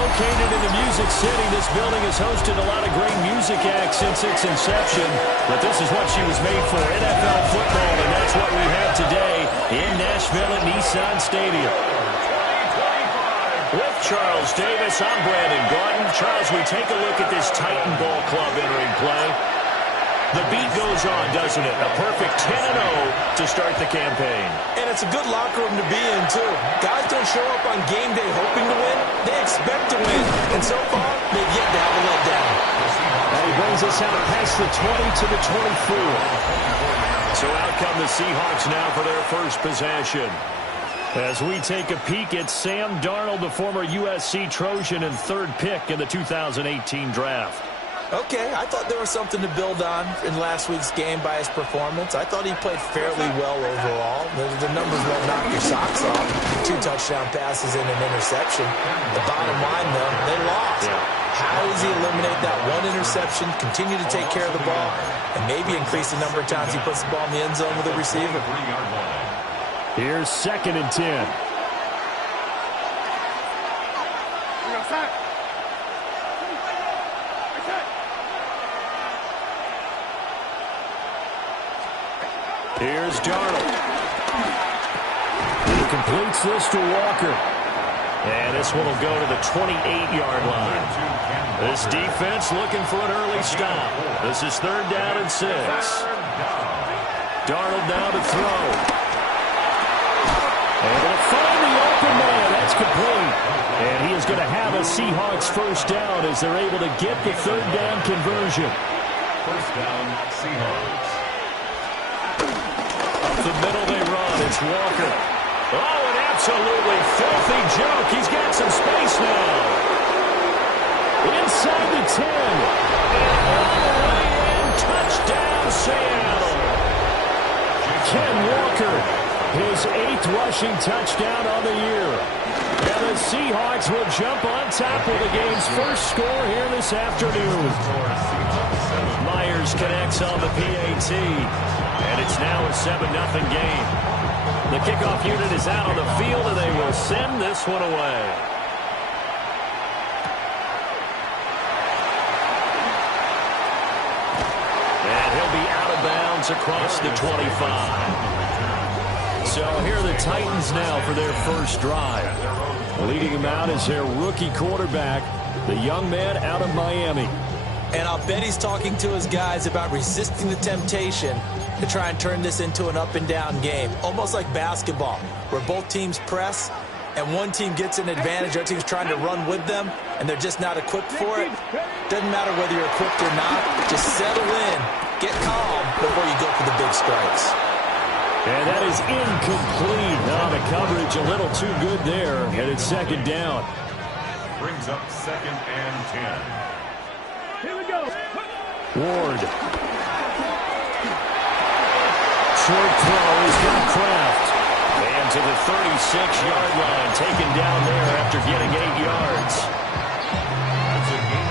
Located in the Music City, this building has hosted a lot of great music acts since its inception. But this is what she was made for, NFL football, and that's what we have today in Nashville at Nissan Stadium. With Charles Davis, I'm Brandon Gordon. Charles, we take a look at this Titan Ball Club entering play. The beat goes on, doesn't it? A perfect 10-0 to start the campaign. And it's a good locker room to be in, too. Guys don't show up on game day hoping to win. They expect to win. And so far, they've yet to have a letdown. And he brings us out past the 20 to the 24. So out come the Seahawks now for their first possession. As we take a peek at Sam Darnold, the former USC Trojan and third pick in the 2018 draft. Okay, I thought there was something to build on in last week's game by his performance. I thought he played fairly well overall. The numbers won't knock your socks off. 2 touchdown passes and an interception. The bottom line, though, they lost. How does he eliminate that one interception, continue to take care of the ball, and maybe increase the number of times he puts the ball in the end zone with a receiver? Here's 2nd and 10. Here's Darnold. He completes this to Walker. And this one will go to the 28-yard line. This defense looking for an early stop. This is 3rd down and 6. Darnold now to throw. And going to find the open man. That's complete. And he is going to have a Seahawks first down as they're able to get the 3rd down conversion. First down, Seahawks. The middle they run. It's Walker. Oh, an absolutely filthy joke. He's got some space now. Inside the 10. And all the way in. Touchdown, Seattle. Ken Walker, his 8th rushing touchdown on the year. And the Seahawks will jump on top of the game's first score here this afternoon. Myers connects on the PAT. And it's now a 7-0 game. The kickoff unit is out on the field, and they will send this one away. And he'll be out of bounds across the 25. So here are the Titans now for their first drive. Leading them out is their rookie quarterback, the young man out of Miami. And I'll bet he's talking to his guys about resisting the temptation to try and turn this into an up-and-down game, almost like basketball, where both teams press, and one team gets an advantage, other team's trying to run with them, and they're just not equipped for it. Doesn't matter whether you're equipped or not. Just settle in, get calm before you go for the big strikes. And that is incomplete. Now the coverage a little too good there, and it's 2nd down. Brings up 2nd and 10. Here we go. Ward. Short throw is got Kraft. And to the 36-yard line, taken down there after getting 8 yards.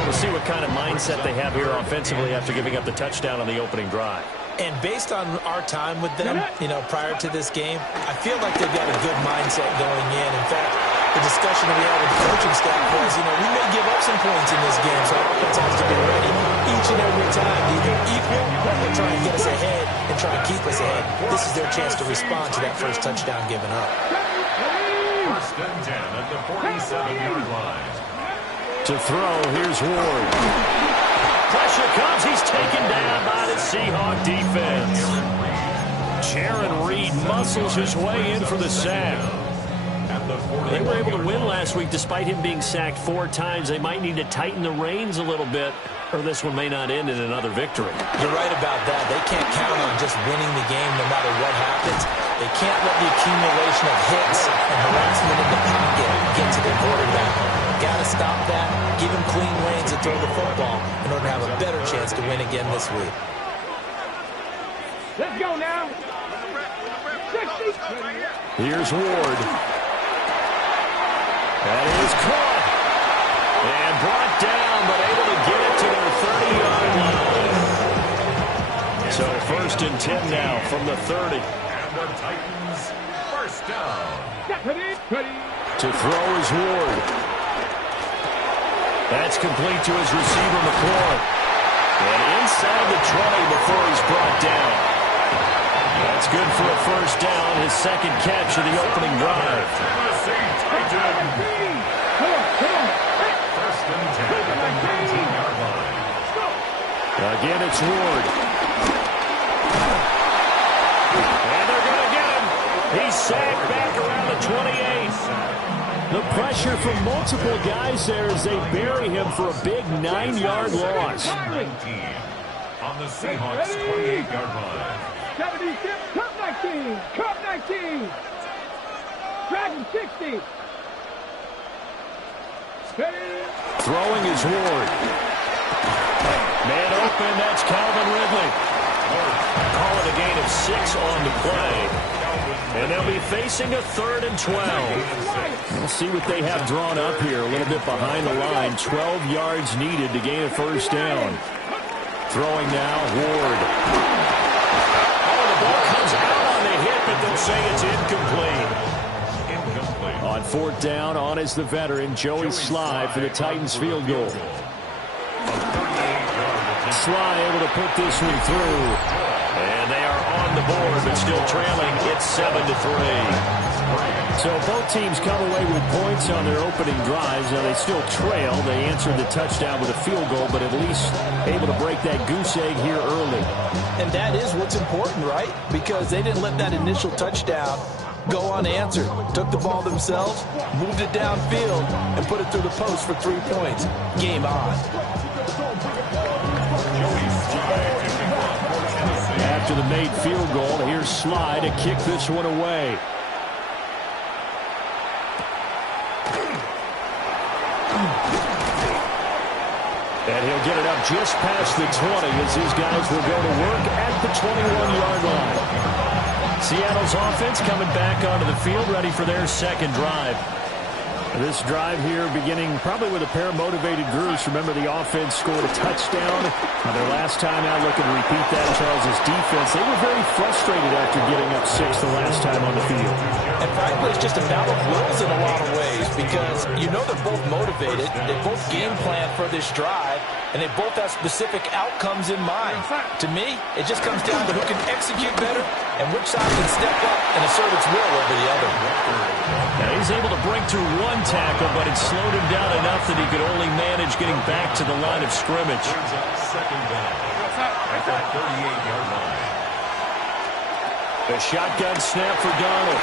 We'll see what kind of mindset they have here offensively after giving up the touchdown on the opening drive. And based on our time with them, prior to this game, I feel like they've got a good mindset going in. In fact, the discussion that we had with the coaching staff was, we may give up some points in this game, so our offense has to be ready each and every time, either equal or try and get us ahead and try and keep us ahead. This is their chance to respond to that first touchdown given up. 1st and 10 at the 47-yard line. To throw, here's Ward. Pressure comes. He's taken down by the Seahawk defense. Jaron Reed muscles his way in for the sack. They were able to win last week despite him being sacked 4 times. They might need to tighten the reins a little bit, or this one may not end in another victory. You're right about that. They can't count on just winning the game no matter what happens. They can't let the accumulation of hits and harassment in the pocket get to their quarterback. Got to stop that. Give him clean reins to throw the football in order to have a better chance to win again this week. Let's go now. 60. Here's Ward. That is caught. And brought down, but able to get it to their 30-yard line. So 1st and 10 now from the 30. And the Titans first down. Ready. To throw is Ward. That's complete to his receiver, McCord. And inside the 20 before he's brought down. That's good for a first down, his second catch of the opening drive. Again, it's Ward. And they're going to get him. He's sacked back around the 28. The pressure from multiple guys there as they bury him for a big 9-yard loss. 19 on the Seahawks 28-yard line. 76, cup 19, cup 19. Dragon 60. Throwing is Ward. Man open, that's Calvin Ridley. Call it a gain of 6 on the play. And they'll be facing a 3rd and 12. We'll see what they have drawn up here. A little bit behind the line. 12 yards needed to gain a first down. Throwing now, Ward. Oh, the ball comes out on the hit, but they'll say it's incomplete. On 4th down, on is the veteran, Joey Sly for the Titans field goal. Sly able to put this one through. And they are on the board, but still trailing. It's 7-3. So both teams come away with points on their opening drives. Now they still trail. They answered the touchdown with a field goal, but at least able to break that goose egg here early. And that is what's important, right? Because they didn't let that initial touchdown go unanswered. Took the ball themselves, moved it downfield, and put it through the post for 3 points. Game on. After the made field goal, here's Sly to kick this one away. And he'll get it up just past the 20 as these guys will go to work at the 21-yard line. Seattle's offense coming back onto the field, ready for their second drive. This drive here beginning probably with a pair of motivated groups. Remember, the offense scored a touchdown on their last time out. Looking to repeat that. Charles' defense, they were very frustrated after getting up 6 the last time on the field. And frankly, it's just a battle of wills in a lot of ways because you know they're both motivated. They both game plan for this drive, and they both have specific outcomes in mind. To me, it just comes down to who can execute better and which side can step up and assert its will over the other. Now he's able to break through one tackle, but it slowed him down enough that he could only manage getting back to the line of scrimmage. Second down at the 38-yard line. A shotgun snap for Donald.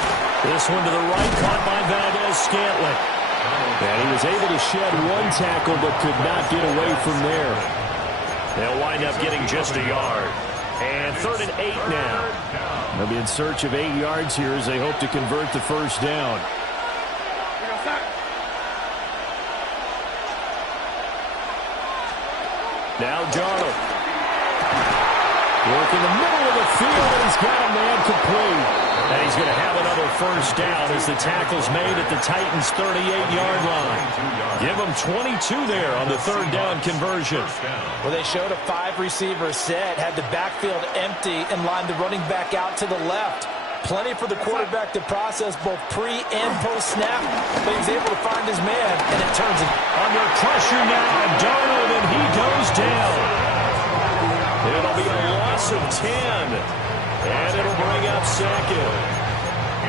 This one to the right, caught by Valdez-Scantling. And he was able to shed one tackle, but could not get away from there. They'll wind up getting just a yard. And 3rd and 8 now. They'll be in search of 8 yards here as they hope to convert the first down. Now Darnold. Work in the middle of the field, and he's got a man complete. And he's going to have another first down as the tackle's made at the Titans' 38-yard line. Give them 22 there on the 3rd down conversion. Well, they showed a 5-receiver set, had the backfield empty, and lined the running back out to the left. Plenty for the quarterback to process both pre- and post-snap, but he's able to find his man, and it turns him. Under pressure now, Darnold, and he goes down. It'll be a loss of 10, and it'll bring up 2nd.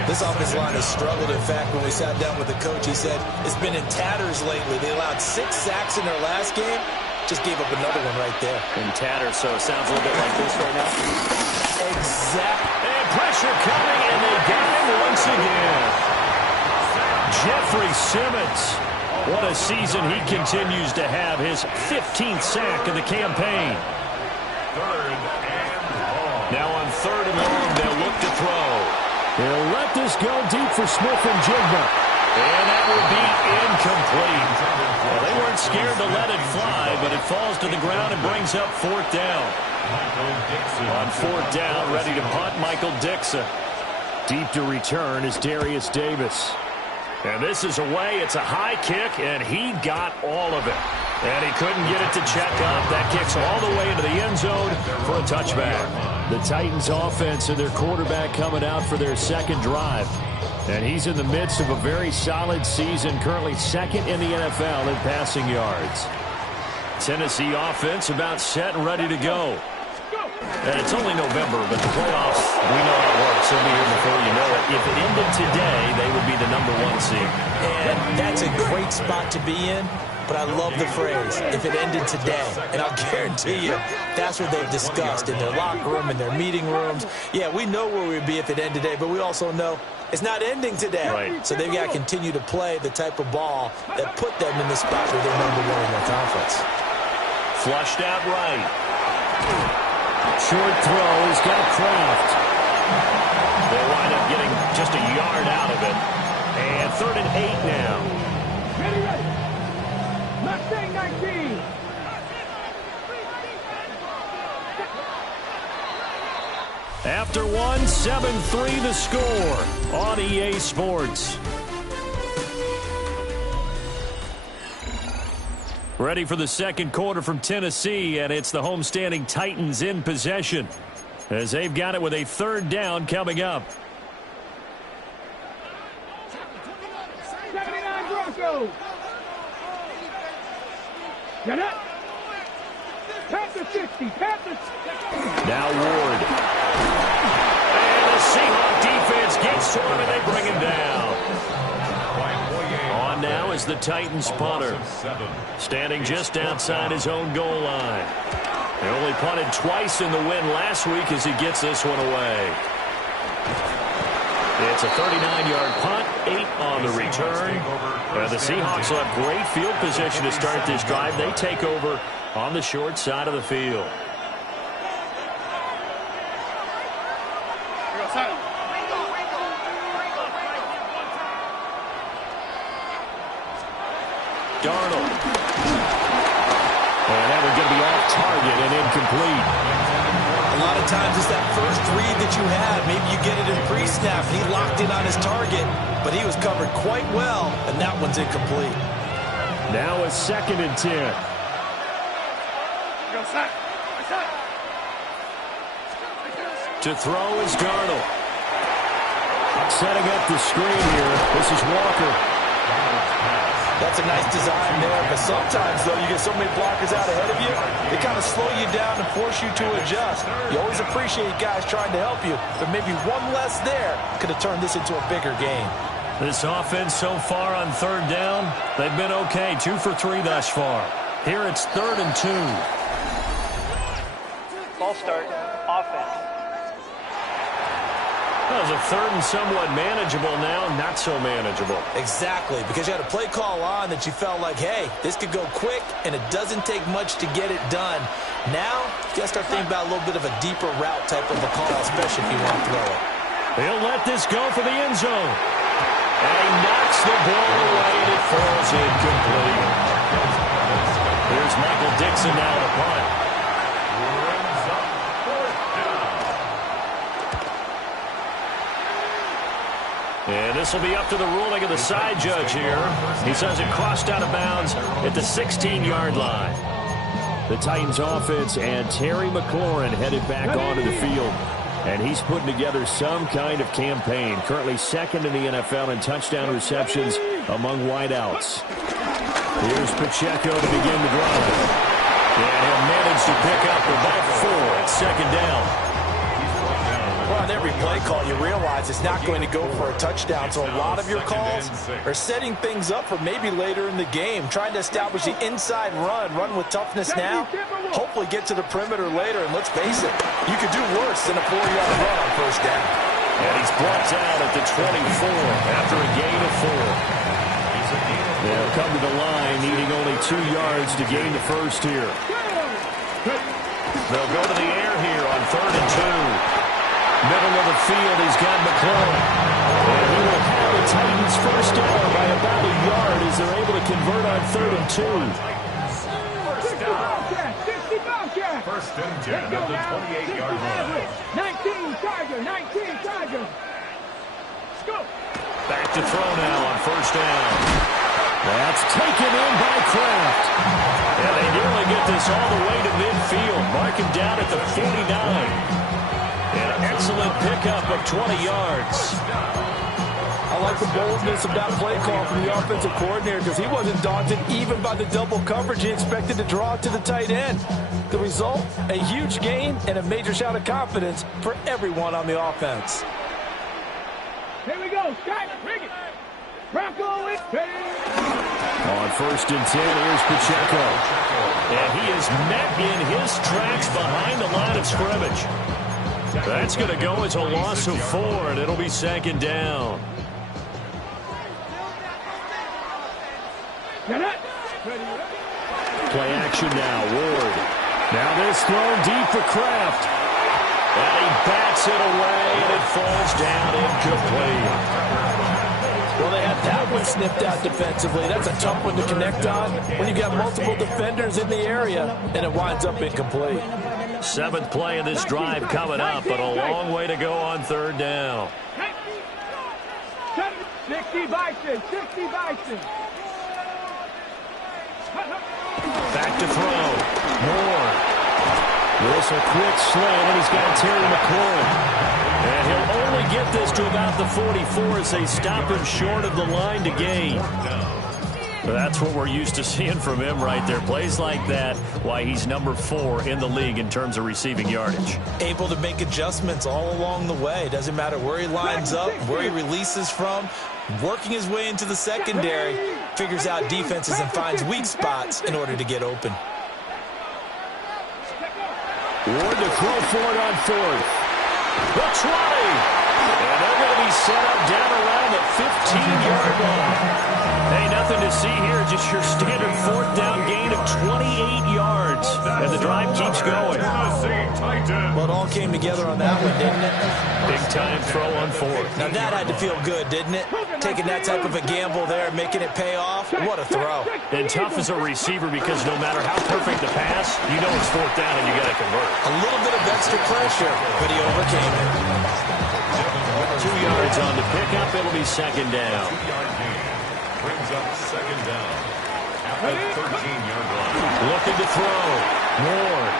This offensive line has struggled. In fact, when we sat down with the coach, he said it's been in tatters lately. They allowed 6 sacks in their last game. Just gave up another one right there. In tatters, so it sounds a little bit like this right now. Exactly. And pressure coming, and they got him once again. Jeffrey Simmons. What a season he continues to have. His 15th sack of the campaign. 3rd and long. Now on 3rd and long, they'll look to throw. They'll let this go deep for Smith and Jigba. And that will be incomplete. Well, they weren't scared to let it fly, but it falls to the ground and brings up 4th down. On 4th down, ready to punt, Michael Dixon. Deep to return is Darius Davis. And this is away. It's a high kick, and he got all of it. And he couldn't get it to check up. That kicks all the way into the end zone for a touchback. The Titans offense and their quarterback coming out for their second drive. And he's in the midst of a very solid season, currently second in the NFL in passing yards. Tennessee offense about set and ready to go. And it's only November, but the playoffs, we know how it works. They'll be here before you know it. If it ended today, they would be the #1 seed. And that's a great spot to be in. But I love the phrase, if it ended today. And I'll guarantee you, that's what they've discussed in their locker room, in their meeting rooms. Yeah, we know where we'd be if it ended today, but we also know it's not ending today. Right. So they've got to continue to play the type of ball that put them in the spot where they're #1 in their conference. Flushed out right. Short throw. He's got Kraft. They'll wind up getting just a yard out of it. And 3rd and 8 now. Ready, ready. Mustang 19. After one, 7-3 the score on EA Sports. Ready for the second quarter from Tennessee, and it's the homestanding Titans in possession as they've got it with a 3rd down coming up. 79 Broncos. Get up. Panther 60. Panther. Now Ward. And the Seahawks defense gets to him, and they bring him down. On now is the Titans punter, standing just outside his own goal line. He only punted twice in the win last week as he gets this one away. It's a 39-yard punt, 8 on the return. And the Seahawks will have great field position to start this drive. They take over on the short side of the field. Darnold. And that one going to be off target and incomplete. A lot of times it's that first read that you have. Maybe you get it in pre-snap. He locked in on his target, but he was covered quite well, and that one's incomplete. Now a 2nd and 10. To throw is Darnold. Setting up the screen here. This is Walker. That's a nice design there, but sometimes, though, you get so many blockers out ahead of you, they kind of slow you down and force you to adjust. You always appreciate guys trying to help you, but maybe one less there could have turned this into a bigger game. This offense so far on 3rd down, they've been okay. 2 for 3 thus far. Here it's 3rd and 2. Ball start, offense. That was a 3rd and somewhat manageable now, not so manageable. Exactly, because you had a play call on that you felt like, hey, this could go quick, and it doesn't take much to get it done. Now, you got to start thinking about a little bit of a deeper route type of a call, especially if you want to throw it. He'll let this go for the end zone. And he knocks the ball away, and it falls incomplete. Here's Michael Dixon now to punt. And this will be up to the ruling of the side judge here. He says it crossed out of bounds at the 16-yard line. The Titans offense and Terry McLaurin headed back onto the field. And he's putting together some kind of campaign. Currently 2nd in the NFL in touchdown receptions among wideouts. Here's Pacheco to begin the drive. And he'll manage to pick up about 4 at 2nd down. Well, on every play call, you realize it's not going to go for a touchdown. So a lot of your calls are setting things up for maybe later in the game, trying to establish the inside run with toughness now, hopefully get to the perimeter later. And let's face it, you could do worse than a 4-yard run on 1st down. And he's brought out at the 24 after a gain of 4. They'll come to the line, needing only 2 yards to gain the first here. They'll go to the air here on 3rd and 2. Middle of the field, he's got McLaurin. And he will have the Titans first down by about a yard as they're able to convert on 3rd and 2. First and 10 at the 28-yard line. 19 Tiger. Go. Back to throw now on 1st down. That's taken in by Kraft. And they nearly get this all the way to midfield. Mark him down at the 49. An excellent pickup of 20 yards. I like the boldness of that play call from the offensive coordinator because he wasn't daunted even by the double coverage he expected to draw to the tight end. The result, a huge gain and a major shout of confidence for everyone on the offense. Here we go. Scott, bring it. Bronco is ready. On 1st and 10, here's Pacheco. And he is met in his tracks behind the line of scrimmage. That's going to go as a loss of 4, and it'll be 2nd down. Play action now, Ward. Now this thrown deep for Kraft. And he bats it away, and it falls down incomplete. Well, they had that one snipped out defensively. That's a tough one to connect on when you got multiple defenders in the area, and it winds up incomplete. 7th play of this drive coming up, but a long way to go on 3rd down. 60 Bison, 60 Bison. Back to throw. Moore. This a quick slant, and he's got Terry McLaurin. And he'll only get this to about the 44 as they stop him short of the line to gain. That's what we're used to seeing from him right there. Plays like that, why he's number 4 in the league in terms of receiving yardage. Able to make adjustments all along the way. Doesn't matter where he lines up, where he releases from. Working his way into the secondary, figures out defenses and finds weak spots in order to get open. Ward to throw for it on 4th. The 20. And they're going to be set up down around the 15-yard line. Hey, nothing to see here. Just your standard 4th down gain of 28 yards. And the drive keeps going. Well, it all came together on that one, didn't it? Big-time throw on 4th. Now, that had to feel good, didn't it? Taking that type of a gamble there, making it pay off. What a throw. And tough as a receiver because no matter how perfect the pass, you know it's 4th down and you got to convert. A little bit of extra pressure, but he overcame it. 2 yards on the pickup. It'll be 2nd down. Brings up 2nd down at the 13-yard line. Looking to throw. Ward.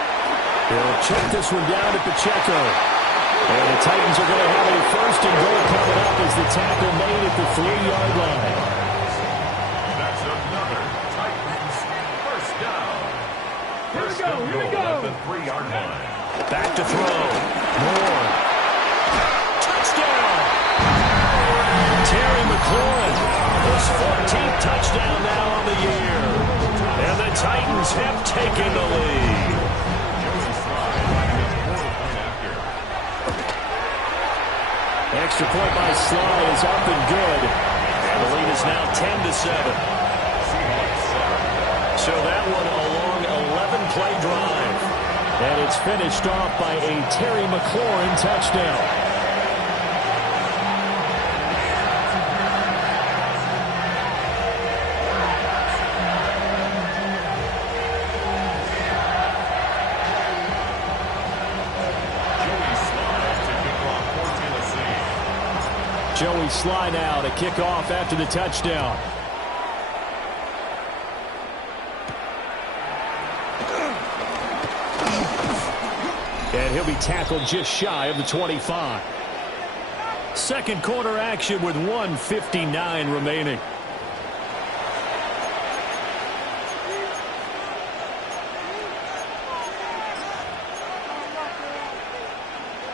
They'll check this one down to Pacheco. And the Titans are going to have a 1st and goal coming up as the tackle made at the 3-yard line. That's another Titans 1st down. First and goal at the 3-yard line. Back to throw. Ward. Touchdown! Terry McLaurin. His 14th touchdown now on the year. And the Titans have taken the lead. Extra point by Sly is up and good. And the lead is now 10-7. So that one a long 11-play drive. And it's finished off by a Terry McLaurin touchdown. Joey Sly now to kick off after the touchdown. And he'll be tackled just shy of the 25. Second quarter action with 1:59 remaining.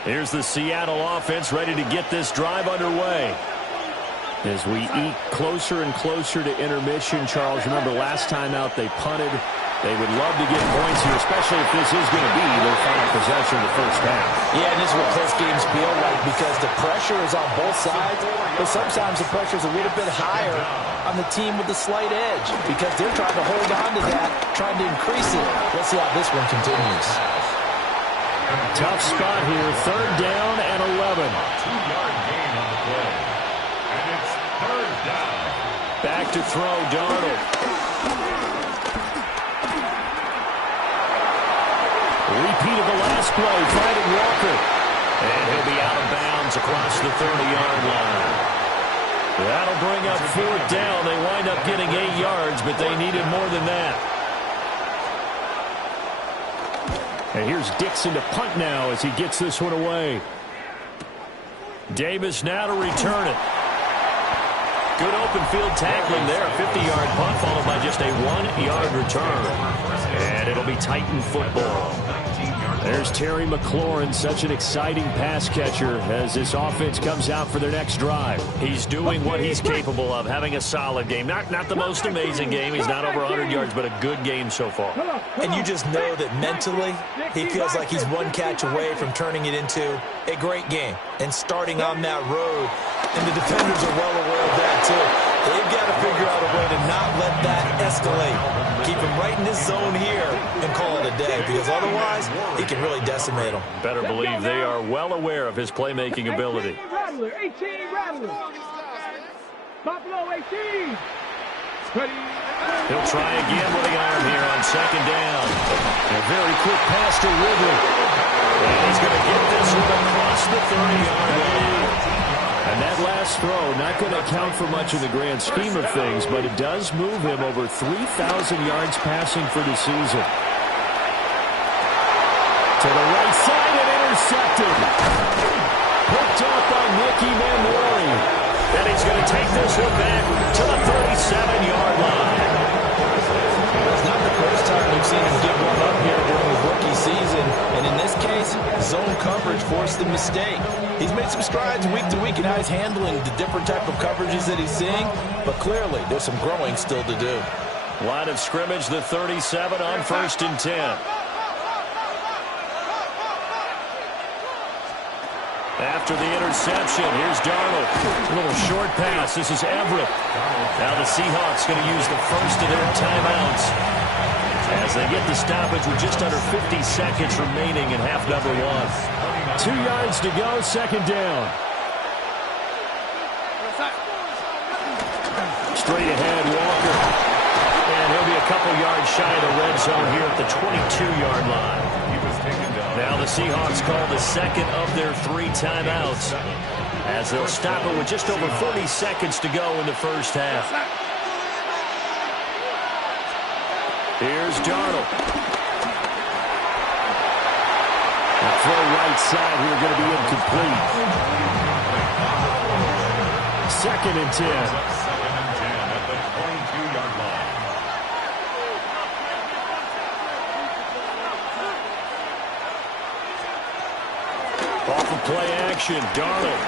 Here's the Seattle offense ready to get this drive underway. As we eke closer and closer to intermission, Charles, remember last time out they punted. They would love to get points here, especially if this is going to be their final possession of the first half. Yeah, and this is what close games feel like because the pressure is on both sides, but sometimes the pressure is a little bit higher on the team with the slight edge because they're trying to hold on to that, trying to increase it. Let's see how this one continues. Tough spot here, 3rd down and 11. 2-yard gain on the play. And it's 3rd down. Back to throw, Darnold. Repeat of the last play, finding Walker. And he'll be out of bounds across the 30-yard line. That'll bring up 4th down. They wind up getting 8 yards, but they needed more than that. And here's Dixon to punt now as he gets this one away. Davis now to return it. Good open field tackling there. A 50-yard punt followed by just a 1-yard return. And it'll be Titan football. There's Terry McLaurin, such an exciting pass catcher as this offense comes out for their next drive. He's doing what he's capable of, having a solid game. Not the most amazing game. He's not over 100 yards, but a good game so far. And you just know that mentally he feels like he's one catch away from turning it into a great game and starting on that road. And the defenders are well aware of that, too. They've got to figure out a way to not let that escalate. Keep him right in this zone here and call it a day, because otherwise he can really decimate them. Better believe they are well aware of his playmaking ability. 18 Rattler. Buffalo 18. He'll try again with the arm here on second down. A very quick pass to Ridley. And he's going to get this one across the 30-yard line. And that last throw, not going to count for much in the grand scheme of things, but it does move him over 3,000 yards passing for the season. To the right side and intercepted. Picked up by Nicky Manlori. And he's going to take this one back to the 37-yard line. It's not the first time we've seen him give one up here during his rookie season. And in this case, zone coverage forced the mistake. He's made some strides week to week in how he's handling the different type of coverages that he's seeing. But clearly, there's some growing still to do. Line of scrimmage, the 37 on 1st and 10. After the interception, here's Darnold. A little short pass. This is Everett. Now the Seahawks going to use the first of their timeouts as they get the stoppage with just under 50 seconds remaining in half number 1. 2 yards to go, second down. Straight ahead, Walker. And he'll be a couple yards shy of the red zone here at the 22-yard line. Now the Seahawks call the second of their 3 timeouts as they'll stop it with just over 40 seconds to go in the first half. Here's Darnold. The throw right side here going to be incomplete. 2nd and 10. At the 22-yard line. Off of play action, Darnold.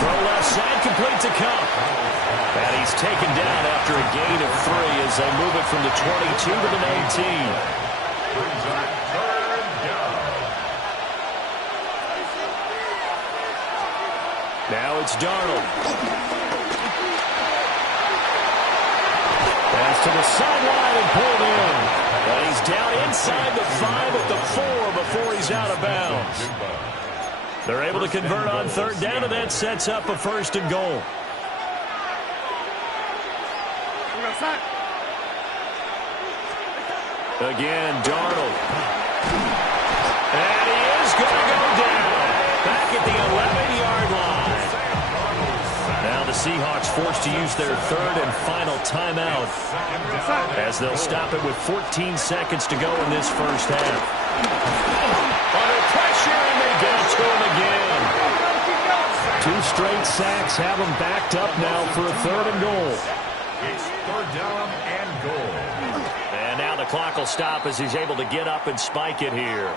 Throw left side, complete to Cup. And he's taken down after a gain of 3 as they move it from the 22 to the 19. Now it's Darnold. Pass to the sideline and pulled in. And he's down inside the 5 at the 4 before he's out of bounds. They're able to convert on 3rd down, and that sets up a 1st and goal. Again, Darnold. And he is going to go down. Back at the 11-yard line. Now the Seahawks forced to use their 3rd and final timeout as they'll stop it with 14 seconds to go in this first half. Under pressure, and they get it to him again. 2 straight sacks have him backed up now for a 3rd and goal. It's 3rd down and goal. And now the clock will stop as he's able to get up and spike it here.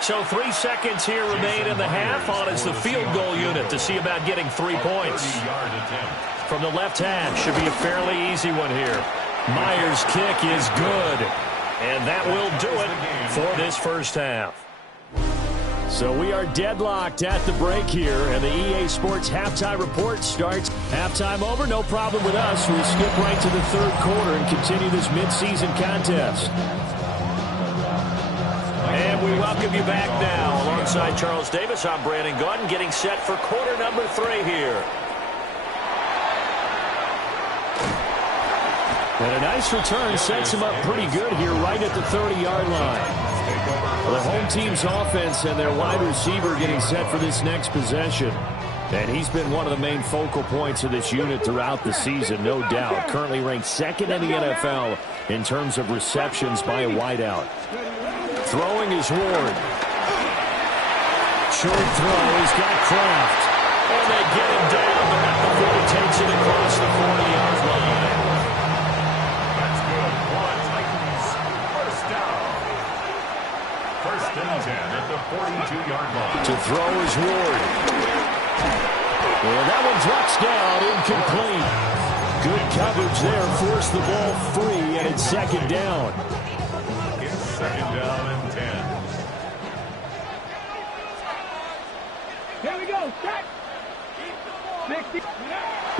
So 3 seconds here remain in the half. On is the field goal unit to see about getting 3 points. From the left half, should be a fairly easy one here. Myers' kick is good. And that will do it for this first half. So we are deadlocked at the break here, and the EA Sports halftime report starts. Halftime over, no problem with us. We'll skip right to the 3rd quarter and continue this midseason contest. And we welcome you back now. Alongside Charles Davis, I'm Brandon Gordon, getting set for quarter number 3 here. And a nice return sets him up pretty good here right at the 30-yard line. The home team's offense and their wide receiver getting set for this next possession. And he's been one of the main focal points of this unit throughout the season, no doubt. Currently ranked 2nd in the NFL in terms of receptions by a wideout. Throwing is Ward. Short throw. He's got Kraft. And they get him down, but not before he takes it across the 40-yard line. That's good. Titans. First down. First and 10 at the 42-yard line. To throw is Ward. And that one drops down, incomplete. Good coverage there, forced the ball free, and it's second down. It's second down and 10. Here we go. Start. 60.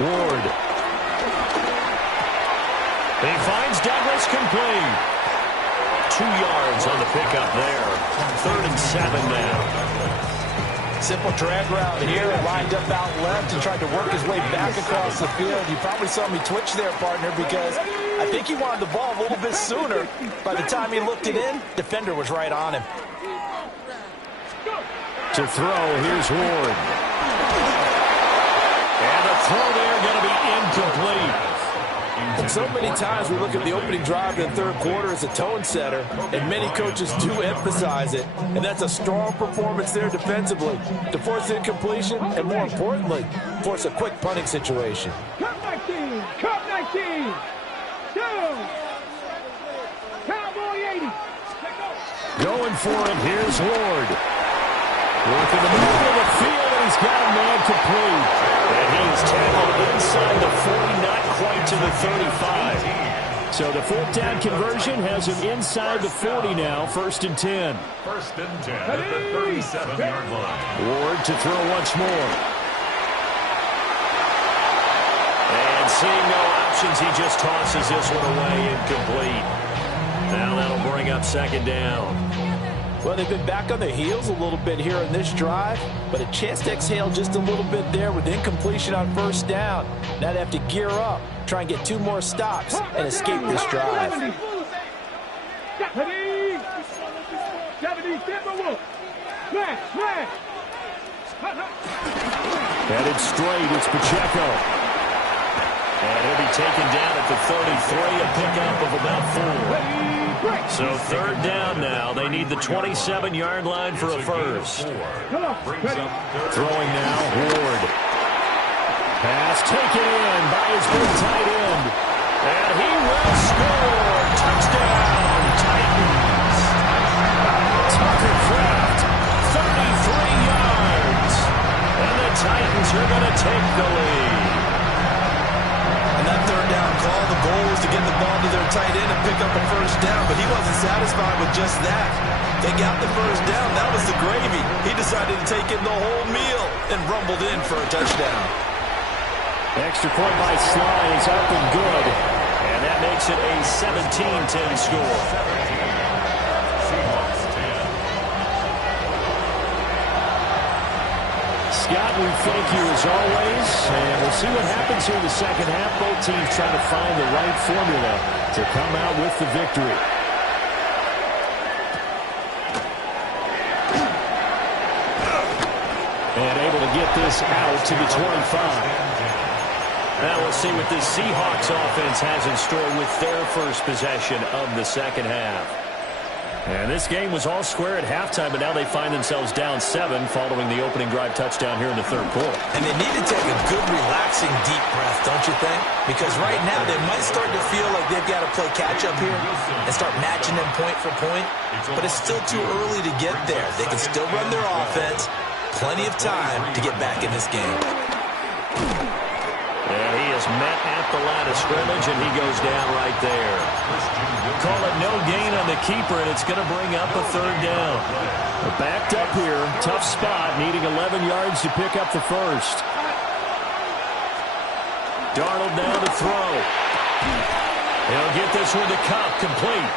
Ward. He finds Douglas complete. 2 yards on the pickup there. 3rd and 7 now. Simple drag route here, lined up out left and tried to work his way back across the field. You probably saw me twitch there, partner, because I think he wanted the ball a little bit sooner. By the time he looked it in, defender was right on him. To throw, here's Ward. And the throw there going to be incomplete. And so many times we look at the opening drive in the third quarter as a tone setter, and many coaches do emphasize it. And that's a strong performance there defensively to force incompletion and, more importantly, force a quick punting situation. Cup 19. Cup 19. 2. Cowboy 80. Going for it, here's Ward. Working the middle of the field, and he's got a man complete. And he is tackled inside the 40, not quite to the 35. So the 4th down conversion has him inside the 40 now, 1st and 10. First and 10 at the 37-yard line. Ward to throw once more. And seeing no options, he just tosses this one away, incomplete. Now that'll bring up second down. Well, they've been back on their heels a little bit here in this drive, but a chance to exhale just a little bit there with incompletion on first down. Now they have to gear up, try and get 2 more stops, and escape this drive. 70, Timberwolf. Smash. Headed straight, it's Pacheco. And he'll be taken down at the 33, a pickup of about 4. So 3rd down now. They need the 27-yard line for a first. Throwing now, Ward. Pass taken in by his big tight end. And he will score. Touchdown, Titans. Tucker Kraft, 33 yards. And the Titans are going to take the lead. And that 3rd down call, the goal was to get the ball to their tight end and pick up a first down, but he wasn't satisfied with just that. They got the first down. That was the gravy. He decided to take in the whole meal and rumbled in for a touchdown. Extra point by Sly is up and good. And that makes it a 17-10 score. Seahawks 10. Scott, we thank you as always, and we'll see what happens here in the second half. Both teams trying to find the right formula to come out with the victory. And able to get this out to the 25. Now we'll see what this Seahawks offense has in store with their first possession of the second half. And this game was all square at halftime, but now they find themselves down 7 following the opening drive touchdown here in the third quarter. And they need to take a good, relaxing, deep breath, don't you think? Because right now they might start to feel like they've got to play catch-up here and start matching them point for point. But it's still too early to get there. They can still run their offense. Plenty of time to get back in this game. And he is met at the line of scrimmage, and he goes down right there. Call it no gain on the keeper, and it's going to bring up a 3rd down. Backed up here, tough spot, needing 11 yards to pick up the first. Darnold now to throw. He'll get this one to Cup, complete.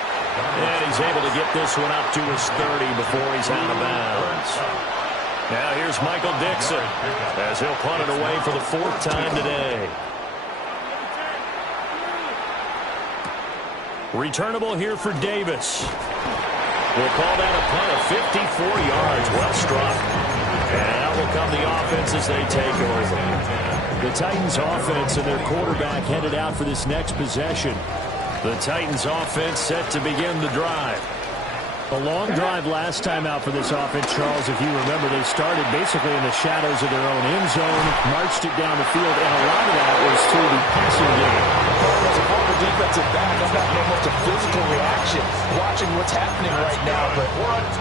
And he's able to get this one up to his 30 before he's out of bounds. Now here's Michael Dixon as he'll punt it away for the 4th time today. Returnable here for Davis. We'll call that a punt of 54 yards. Well struck. And out will come the offense as they take over. The Titans offense and their quarterback headed out for this next possession. The Titans offense set to begin the drive. A long drive last time out for this offense, Charles. If you remember, they started basically in the shadows of their own end zone, marched it down the field, and a lot of that was through the passing game. As a former defensive back, I've got almost a physical reaction watching what's happening right now. But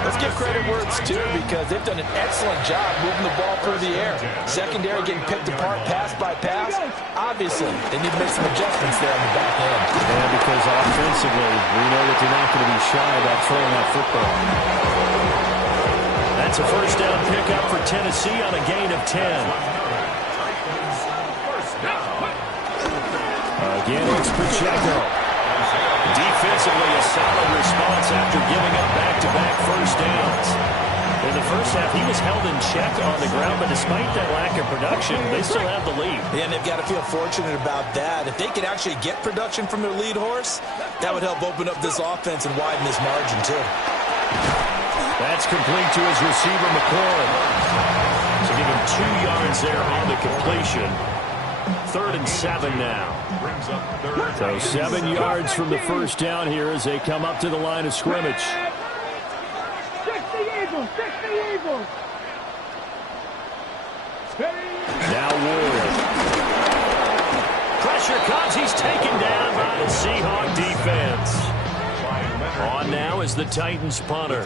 let's give credit where it's due, because they've done an excellent job moving the ball through the air. Secondary getting picked apart pass by pass. Obviously, they need to make some adjustments there on the back end. Yeah, because offensively, we know that they're not going to be shy about throwing that football. That's a first down pickup for Tennessee on a gain of 10. Again, it's Pacheco. Defensively, a solid response after giving up back-to-back first downs. In the first half, he was held in check on the ground, but despite that lack of production, they still have the lead. Yeah, and they've got to feel fortunate about that. If they can actually get production from their lead horse, that would help open up this offense and widen this margin, too. That's complete to his receiver, McLaurin. So give him 2 yards there on the completion. 3rd and 7 now. So 7 yards from the first down here as they come up to the line of scrimmage. 60 Eagles, 60 Eagles. Now Ward. Pressure comes. He's taken down by the Seahawk defense. On now is the Titans punter,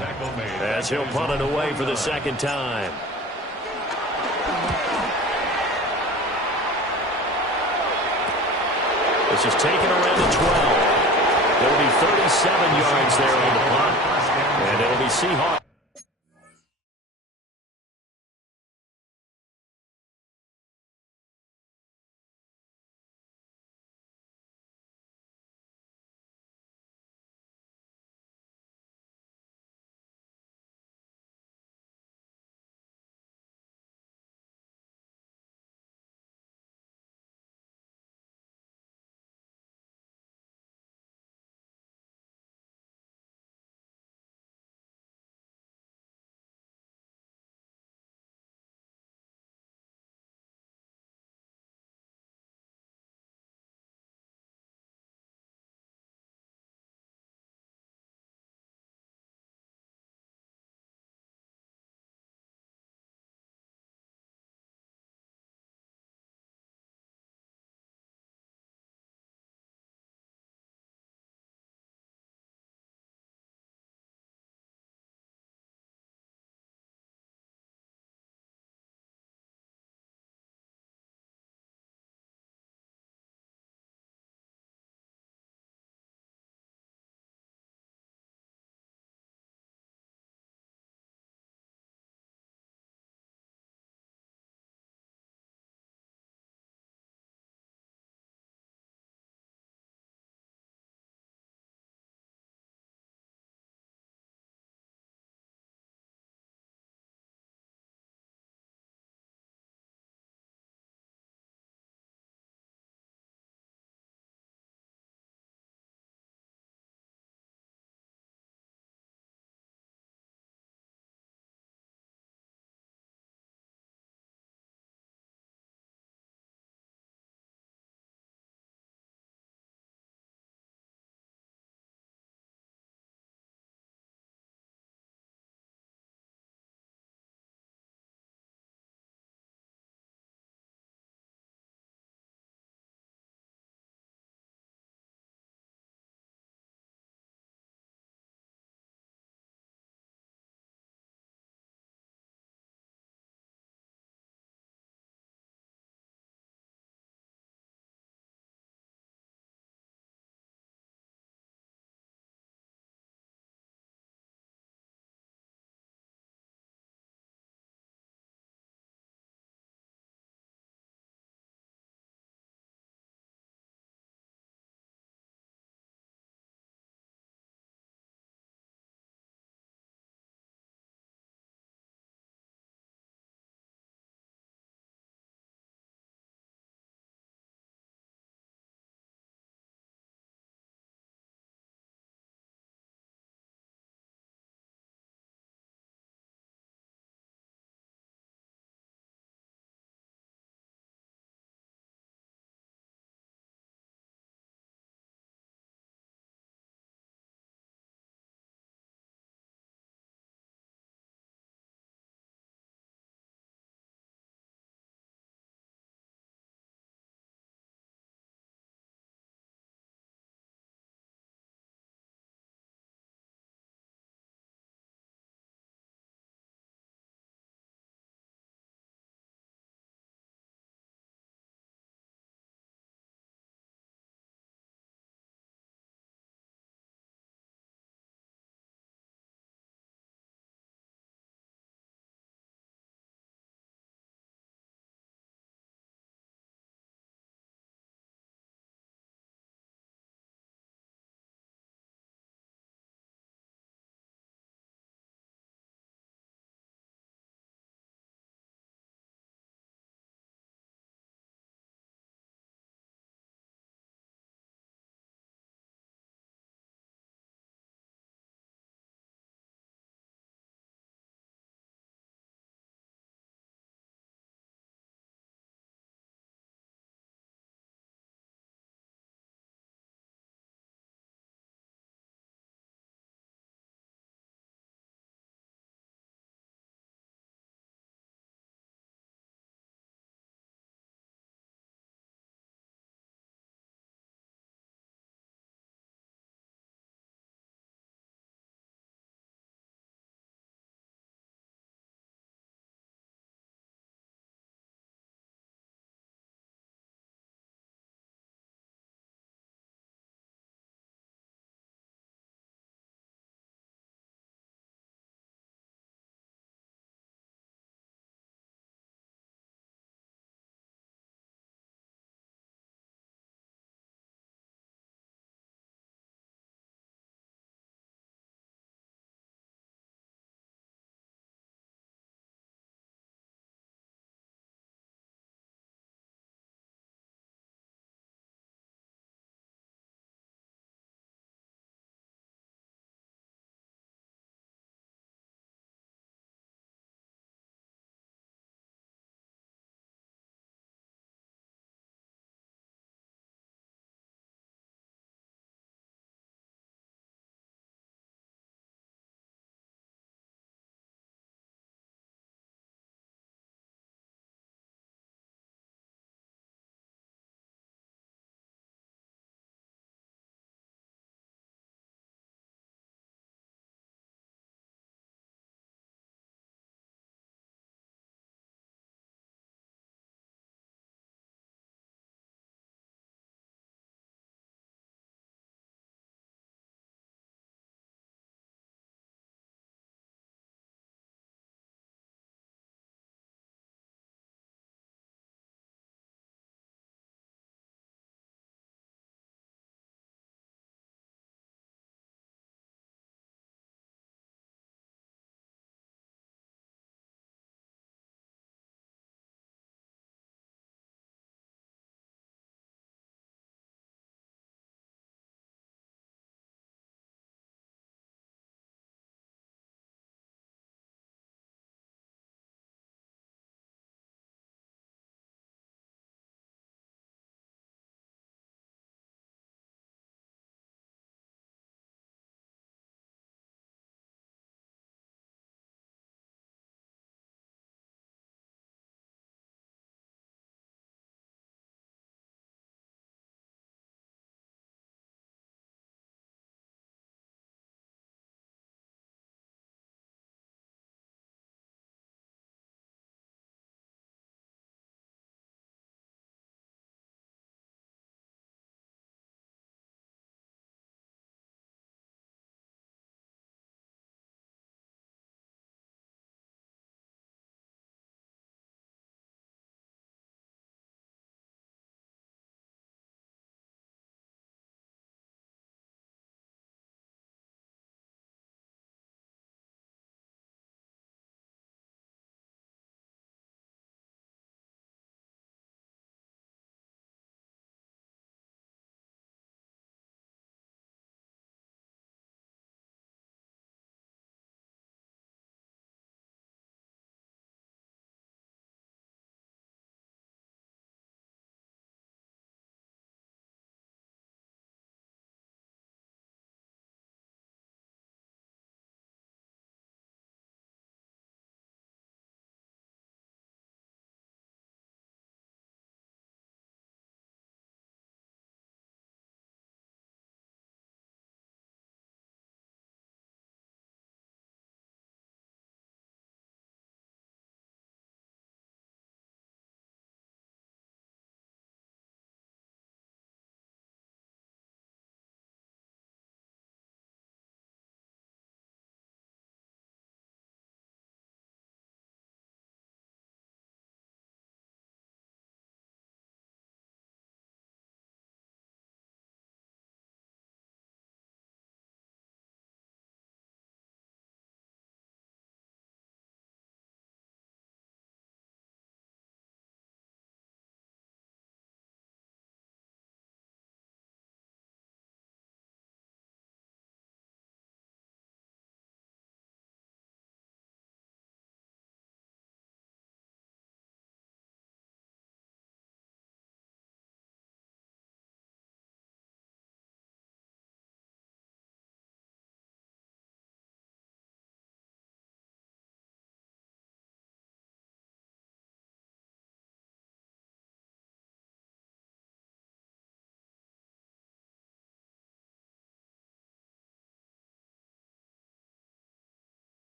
as he'll punt it away for the second time. This is taken around the 12. There'll be 37 yards there on the punt, and it'll be Seahawks.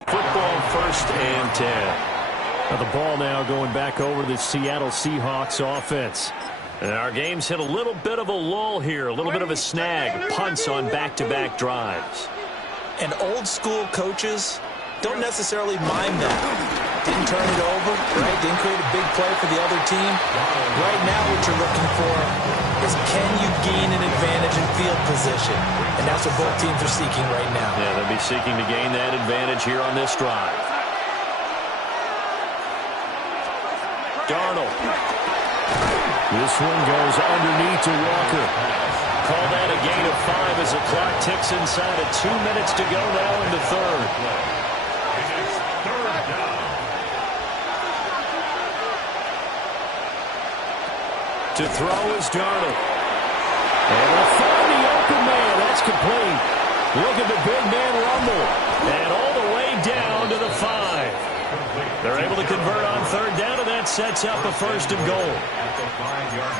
Football 1st and 10. Now the ball now going back over to the Seattle Seahawks offense. And our game's hit a little bit of a lull here, a little bit of a snag. Punts on back-to-back drives. And old school coaches don't necessarily mind that. Didn't turn it over, right? Didn't create a big play for the other team. Right now what you're looking for is can you gain an advantage in field position? And that's what both teams are seeking right now. Yeah, they'll be seeking to gain that advantage here on this drive. Darnold. This one goes underneath to Walker. Call that a gain of 5 as the clock ticks inside of 2 minutes to go now in the third. To throw is Darnold. And they'll find the open man. That's complete. Look at the big man rumble. And all the way down to the 5. They're able to convert on third down, and that sets up a 1st and goal.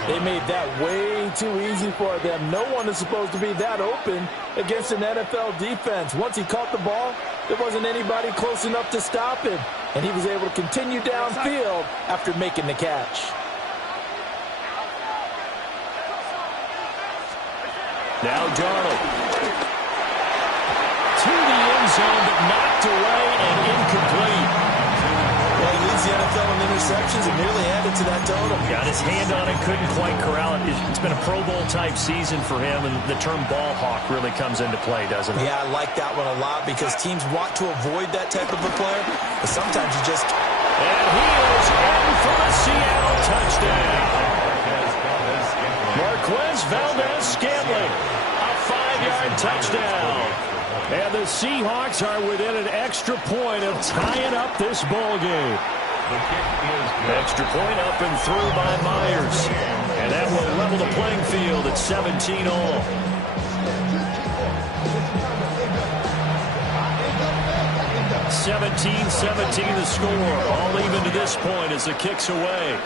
They made that way too easy for them. No one is supposed to be that open against an NFL defense. Once he caught the ball, there wasn't anybody close enough to stop him. And he was able to continue downfield after making the catch. Now Darnold. To the end zone, but knocked away and incomplete. Well, he leads the NFL in interceptions and nearly added to that total. Got his hand on it, couldn't quite corral it. It's been a Pro Bowl-type season for him, and the term ball hawk really comes into play, doesn't it? Yeah, I like that one a lot because teams want to avoid that type of a player, but sometimes you just... And he is in for the Seattle touchdown. Marquez Valdez-Scantling, a 5-yard touchdown. And the Seahawks are within an extra point of tying up this ball game. Extra point up and through by Myers. And that will level the playing field at 17 all. (17-17) the score. All even to this point as the kick's away.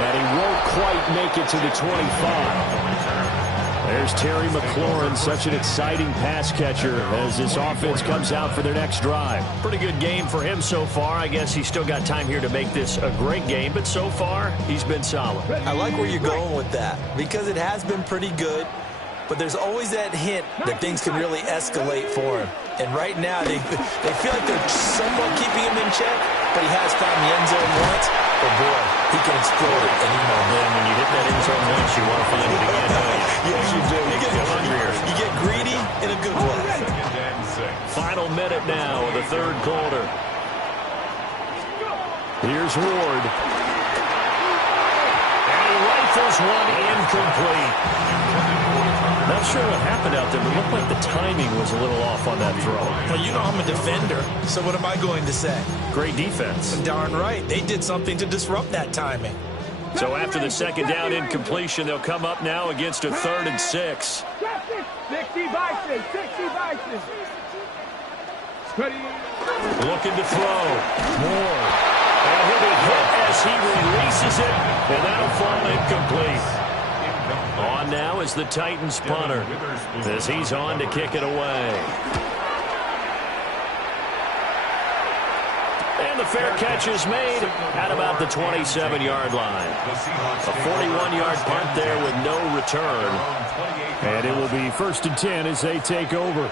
And he won't quite make it to the 25. There's Terry McLaurin, such an exciting pass catcher as this offense comes out for their next drive. Pretty good game for him so far. I guess he's still got time here to make this a great game, but so far he's been solid. I like where you're going with that because it has been pretty good, but there's always that hint that things can really escalate for him. And right now they feel like they're somewhat keeping him in check, but he has found the end zone once. But boy, he can explode at any moment. And when you hit that end zone once, you want to find it again, don't you? Yes, you do. You get greedy in a good way. Final minute now of the third quarter. Here's Ward. And he rifles one incomplete. Not sure what happened out there, but it looked like the timing was a little off on that throw. Well, you know I'm a defender, so what am I going to say? Great defense. Darn right. They did something to disrupt that timing. So after the second down incompletion, they'll come up now against a 3rd and 6. 60 vices, 60 vices. Looking to throw. Moore. And he'll be hit as he releases it, and that'll fall incomplete. On now is the Titans punter as he's on to kick it away. And the fair catch is made at about the 27-yard line. A 41-yard punt there with no return. And it will be 1st and 10 as they take over.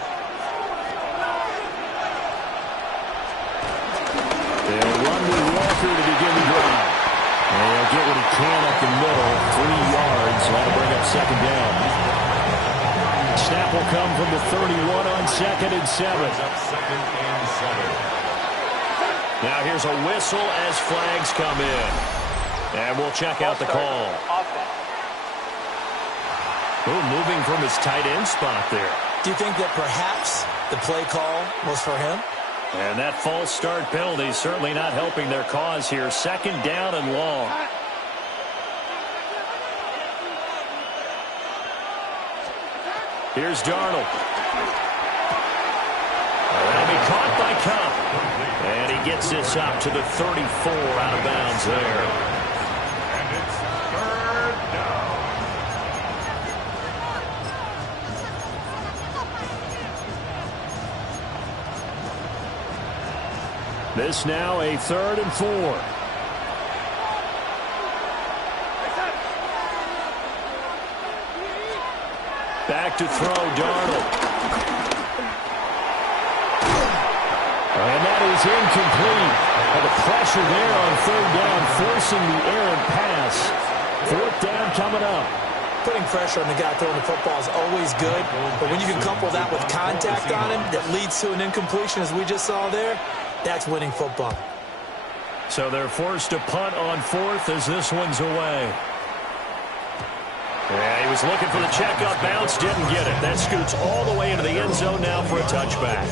They'll run with Walker to begin the drive. And he'll get what he can up the middle, 3 yards. That'll bring up 2nd down. Snap will come from the 31 on 2nd and 7. Now here's a whistle as flags come in. And we'll check out the call. Ooh, moving from his tight end spot there. Do you think that perhaps the play call was for him? And that false start penalty is certainly not helping their cause here. 2nd down and long. Here's Darnold. That'll be caught by Cup. And he gets this up to the 34 out of bounds there. And it's 3rd down. This now a 3rd and 4. Back to throw, Darnold. And that is incomplete. And the pressure there on 3rd down, forcing the errant pass. 4th down coming up. Putting pressure on the guy throwing the football is always good, but when you can couple that with contact on him that leads to an incompletion, as we just saw there, that's winning football. So they're forced to punt on 4th as this one's away. Yeah, he was looking for the checkup bounce, didn't get it. That scoots all the way into the end zone now for a touchback.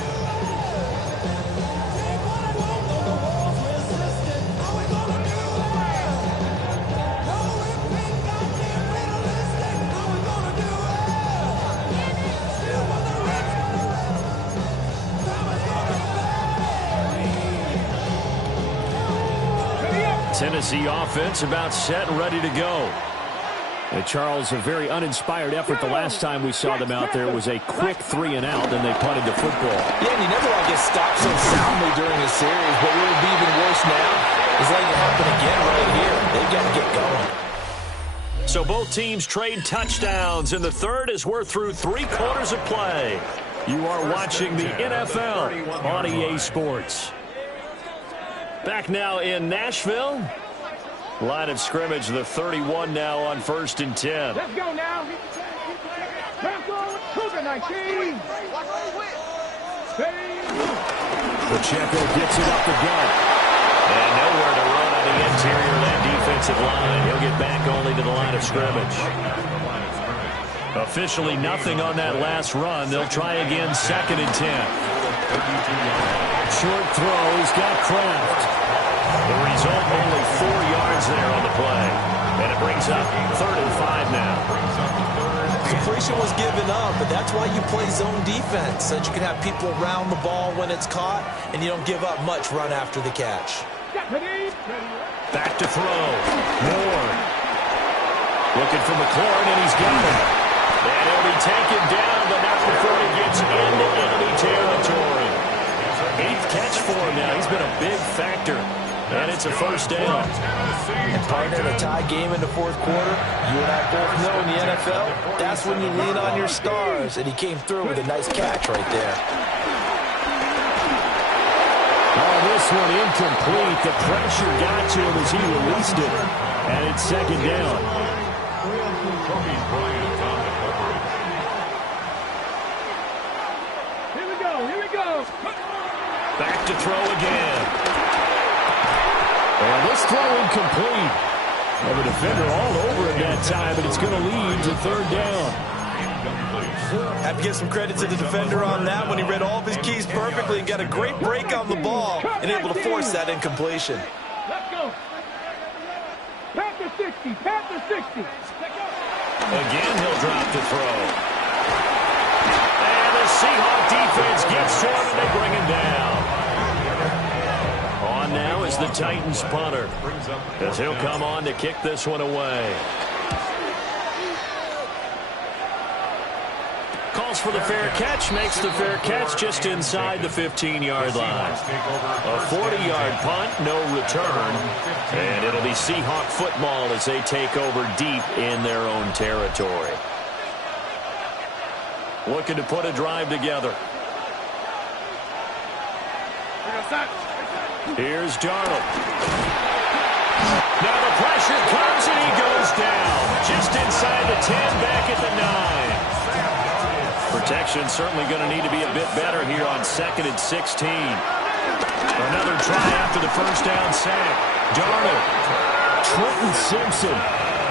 Tennessee offense about set and ready to go. Charles, a very uninspired effort the last time we saw them out there was a quick 3 and out, and they punted the football. Yeah, and you never want to get stopped so soundly during a series, but what would be even worse now is letting it happen again right here. They've got to get going. So both teams trade touchdowns, and the 3rd as we're through 3 quarters of play. You are watching the NFL on EA Sports. Back now in Nashville. Line of scrimmage, the 31 now on 1st and 10. Let's go now. Cougar 19. Pacheco gets it up the gut. And nowhere to run on the interior of that defensive line. He'll get back only to the line of scrimmage. Officially nothing on that last run. They'll try again 2nd and 10. Short throw. He's got Kraft. The result, only 4 yards there on the play. And it brings up 3rd and 5 now. Completion was given up, but that's why you play zone defense, so that you can have people around the ball when it's caught, and you don't give up much run after the catch. Back to throw. Moore. Looking for McLaurin, and he's got him. And he'll be taken down, but not before he gets into enemy territory. 8th catch for him now. He's been a big factor. And it's a 1st down. And partner, in a tie game in the 4th quarter, you and I both know in the NFL, that's when you lean on your stars. And he came through with a nice catch right there. Oh, this one incomplete. The pressure got to him as he released it. And it's 2nd down. Here we go. Back to throw again. And this throw incomplete. And the defender all over it that time, and it's going to lead to 3rd down. Have to give some credit to the defender on that when he read all of his keys perfectly and got a great break on the ball and able to force that incompletion. Let's go. Panther 60. Again, he'll drop the throw. And the Seahawk defense gets to him, and they bring him down. On now is the Titans punter, as he'll come on to kick this one away. Calls for the fair catch, makes the fair catch just inside the 15-yard line. A 40-yard punt, no return, and it'll be Seahawk football as they take over deep in their own territory. Looking to put a drive together. Here's Darnold. Now the pressure comes and he goes down. Just inside the 10, back at the 9. Protection certainly going to need to be a bit better here on 2nd and 16. Another try after the 1st down sack. Darnold. Trenton Simpson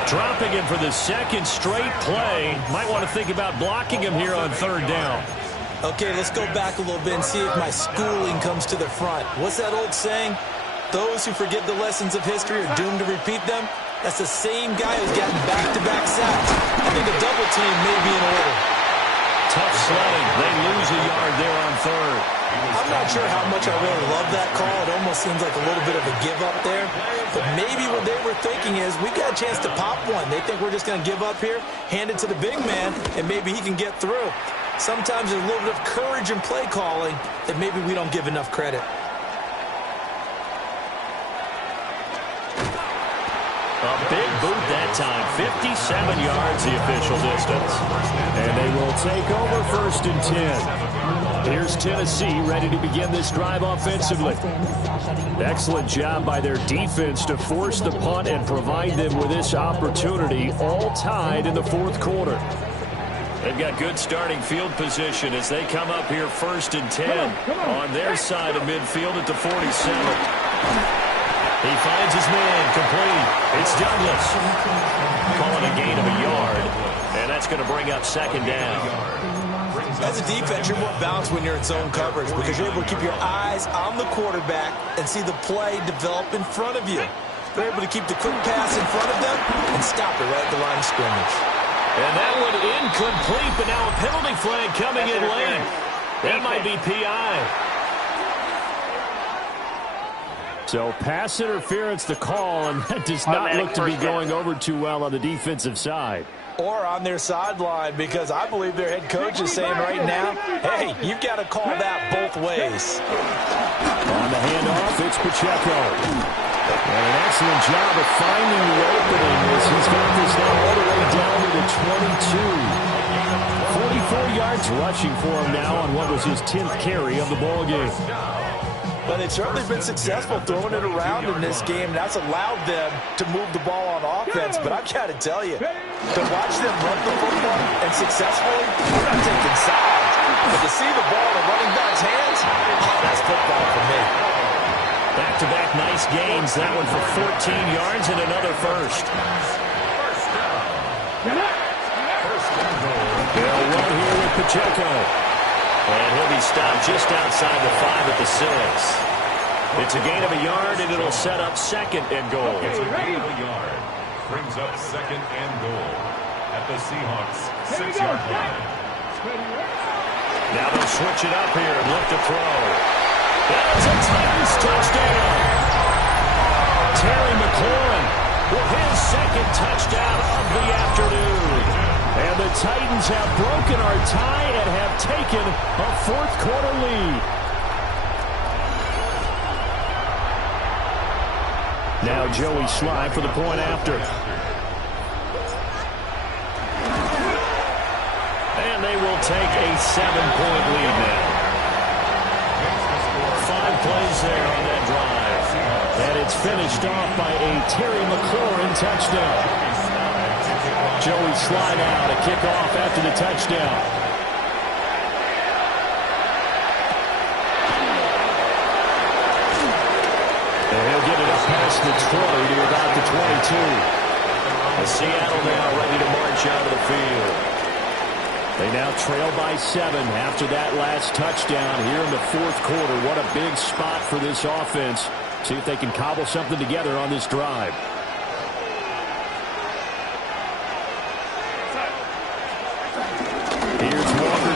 dropping him for the 2nd straight play. Might want to think about blocking him here on 3rd down. Okay, let's go back a little bit and see if my schooling comes to the front. What's that old saying? Those who forget the lessons of history are doomed to repeat them. That's the same guy who's gotten back-to-back sacks. I think a double team may be in order. Tough sledding. They lose a yard there on 3rd. I'm not sure how much I really love that call. It almost seems like a little bit of a give-up there. But maybe what they were thinking is, we got a chance to pop one. They think we're just going to give up here, hand it to the big man, and maybe he can get through. Sometimes there's a little bit of courage in play calling that maybe we don't give enough credit. that time. 57 yards, the official distance. And they will take over 1st and 10. Here's Tennessee ready to begin this drive offensively. Excellent job by their defense to force the punt and provide them with this opportunity, all tied in the 4th quarter. They've got good starting field position as they come up here 1st and 10 on their side of midfield at the 47. He finds his man complete. It's Douglas. Calling a gain of a yard, and that's going to bring up 2nd down. As a defense, you're more balanced when you're in zone coverage because you're able to keep your eyes on the quarterback and see the play develop in front of you. They're able to keep the quick pass in front of them and stop it right at the line of scrimmage. And that one incomplete, but now a penalty flag coming in late. That might be PI. So pass interference the call, and that does not look to be going over too well on the defensive side. Or on their sideline, because I believe their head coach is saying right now, hey, you've got to call that both ways. On the handoff, it's Pacheco. And an excellent job of finding the opening as he's got this now all the way down to the 22. 44 yards rushing for him now on what was his 10th carry of the ball game. But they've certainly been successful throwing it around in this game. That's allowed them to move the ball on offense. But I've got to tell you, to watch them run the football and successfully, we're not taking sides. But to see the ball in the running back's hands, that's football for me. Back-to-back nice gains. That one for 14 yards and another first. They'll run here with Pacheco. And he'll be stopped just outside the 5 at the 6. It's a gain of a yard, and it'll set up 2nd and goal. It's a gain of a yard. Brings up 2nd and goal at the Seahawks 6-yard line. Now they'll switch it up here and look to throw. That's a Titans touchdown. Terry McLaurin with his 2nd touchdown of the afternoon. And the Titans have broken our tie and have taken a 4th quarter lead. Now Joey Sly for the point after. And they will take a 7-point lead now. 5 plays there on that drive. And it's finished off by a Terry McLaurin touchdown. Joey Sly now to kick off after the touchdown. And he'll get it up past the 20 to about the 22. And Seattle now ready to march out of the field. They now trail by 7 after that last touchdown here in the 4th quarter. What a big spot for this offense. See if they can cobble something together on this drive.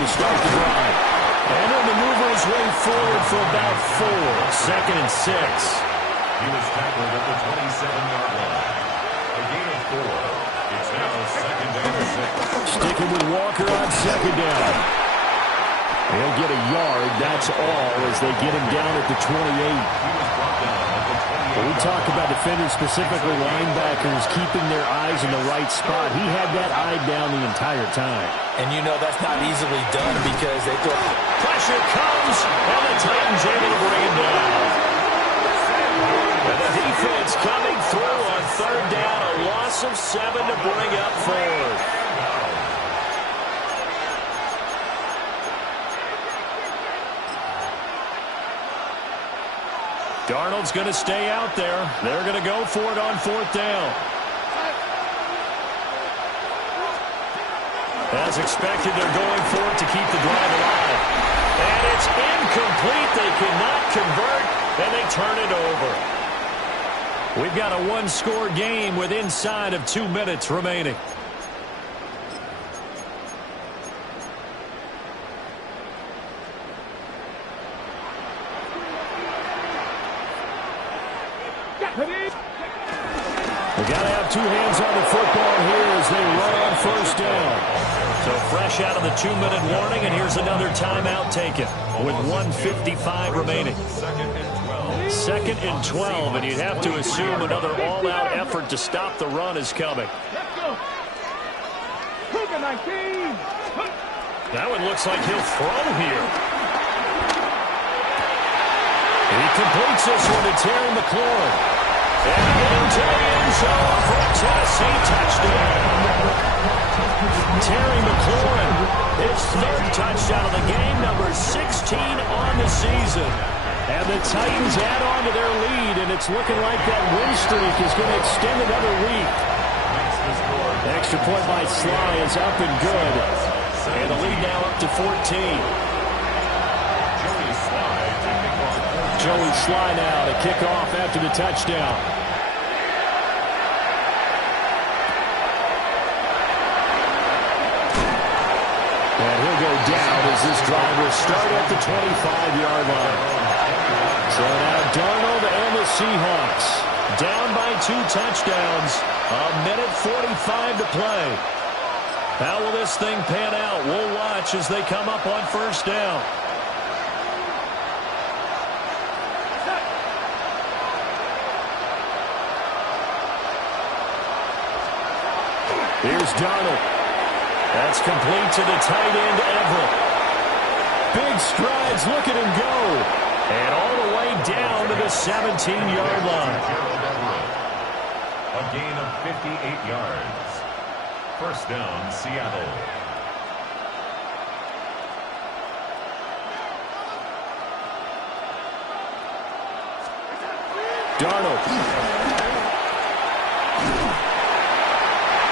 Start the drive. And he'll maneuver his way forward for about 4. 2nd and 6. He was tackled at the 27-yard line. A gain of 4. It's now 2nd and 6. Sticking with Walker on 2nd down. He'll get a yard. That's all as they get him down at the 28. He was brought down at the 28. We talk about defenders, specifically linebackers, keeping their eyes in the right spot. He had that eye down the entire time. And you know that's not easily done because they throw. Pressure comes, and the Titans able to bring him down. And the defense coming through on 3rd down, a loss of 7 to bring up 4th. Darnold's going to stay out there. They're going to go for it on 4th down. As expected, they're going for it to keep the drive alive. And it's incomplete. They cannot convert, and they turn it over. We've got a 1-score game with inside of 2 minutes remaining. They got to have two hands on the football here as they run on first down. So fresh out of the 2-minute warning, and here's another timeout taken with 1:55 remaining. Second and 12, and you'd have to assume another all-out effort to stop the run is coming. That one looks like he'll throw here. And he completes this one to Terry McLaurin. And into the end zone for a Tennessee touchdown. Terry McLaurin, his third touchdown of the game, number 16 on the season. And the Titans add on to their lead, and it's looking like that win streak is going to extend another week. The extra point by Sly is up and good. And the lead now up to 14. Joey Sly now to kick off after the touchdown. And he'll go down as this drive will start at the 25-yard line. So now Darnold and the Seahawks down by 2 touchdowns. A minute 45 to play. How will this thing pan out? We'll watch as they come up on first down. Here's Darnold. That's complete to the tight end, Everett. Big strides, look at him go. And all the way down to the 17-yard line. A gain of 58 yards. First down, Seattle. Darnold.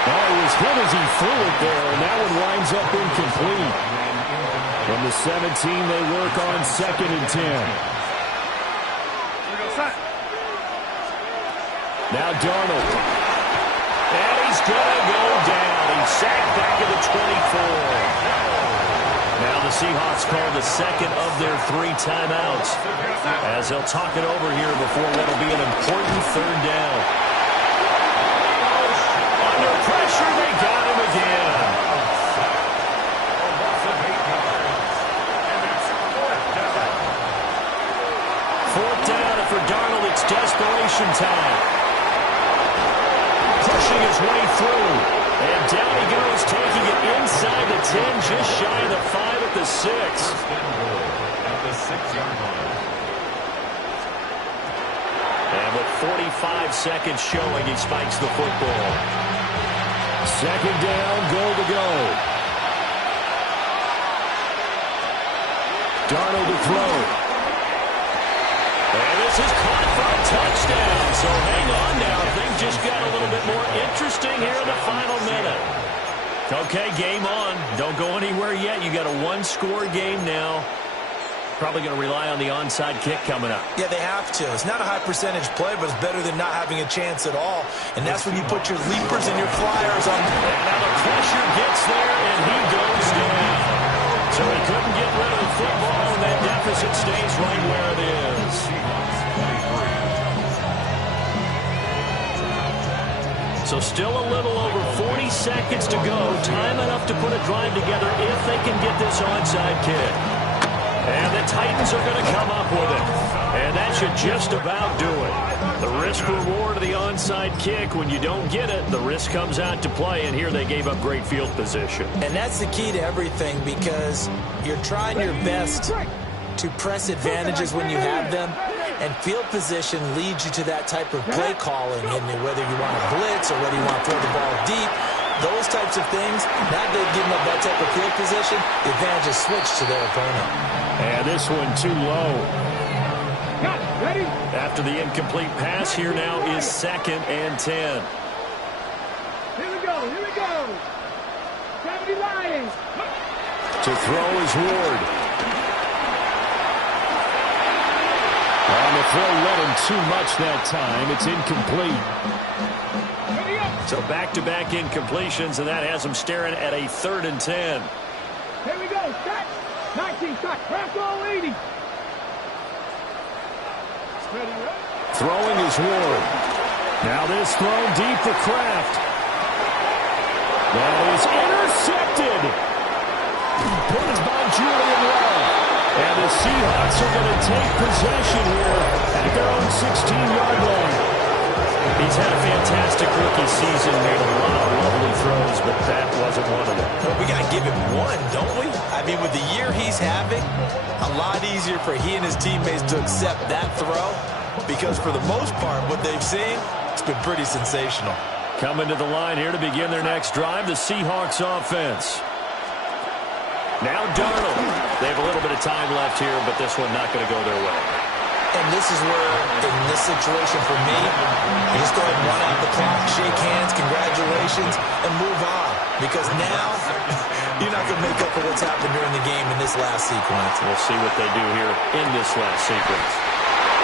Oh, he was hit as he threw it there, and that one winds up incomplete. From the 17, they work on 2nd and 10. Now Darnold. And he's going to go down. He's sacked back at the 24. Now the Seahawks call the second of their 3 timeouts as they'll talk it over here before what'll be an important third down. Under pressure, they got him again. Fourth down, and for Darnold, it's desperation time. Pushing his way through. And down he goes, taking it inside the 10, just shy of the 5 at the 6. At the 6-yard line. And with 45 seconds showing, he spikes the football. Second down, goal to go. Darnold to throw. And this is caught for a touchdown. So hang on now. Things just got a little bit more interesting here in the final minute. Okay, game on. Don't go anywhere yet. You got a 1-score game now. Probably going to rely on the onside kick coming up. Yeah, they have to. It's not a high percentage play, but it's better than not having a chance at all. And that's when you put your leapers and your flyers on. And now the pressure gets there, and he goes down. So he couldn't get rid of the football, and that deficit stays right where it is. So still a little over 40 seconds to go. Time enough to put a drive together if they can get this onside kick. And the Titans are going to come up with it. And that should just about do it. The risk-reward of the onside kick, when you don't get it, the risk comes out to play. And here they gave up great field position. And that's the key to everything, because you're trying your best to press advantages when you have them. And field position leads you to that type of play calling. And whether you want to blitz or whether you want to throw the ball deep, those types of things, now they've given up that type of field position, the advantage is switched to their opponent. And this one too low. Ready? After the incomplete pass, here now is 2nd and 10. Here we go, here we go. 70 Lions. To throw is Ward. On the throw, led him too much that time. It's incomplete. So back-to-back incompletions, and that has him staring at a 3rd and 10. Here we go, set. 19 shot, craft all 80. Ready, Throwing is Ward. Now this thrown deep for Kraft. That is intercepted. Put by Julian Love. And the Seahawks are going to take possession here at their own 16-yard line. He's had a fantastic rookie season, made a lot of lovely throws, but that wasn't one of them. Well, we got to give him one, don't we? I mean, with the year he's having, a lot easier for he and his teammates to accept that throw because for the most part, what they've seen, it's been pretty sensational. Coming to the line here to begin their next drive, the Seahawks offense. Now Darnold. They have a little bit of time left here, but this one not going to go their way. And this is where, in this situation for me, you just go ahead and run out the clock, shake hands, congratulations, and move on. Because now, you're not going to make up for what's happened during the game in this last sequence. We'll see what they do here in this last sequence.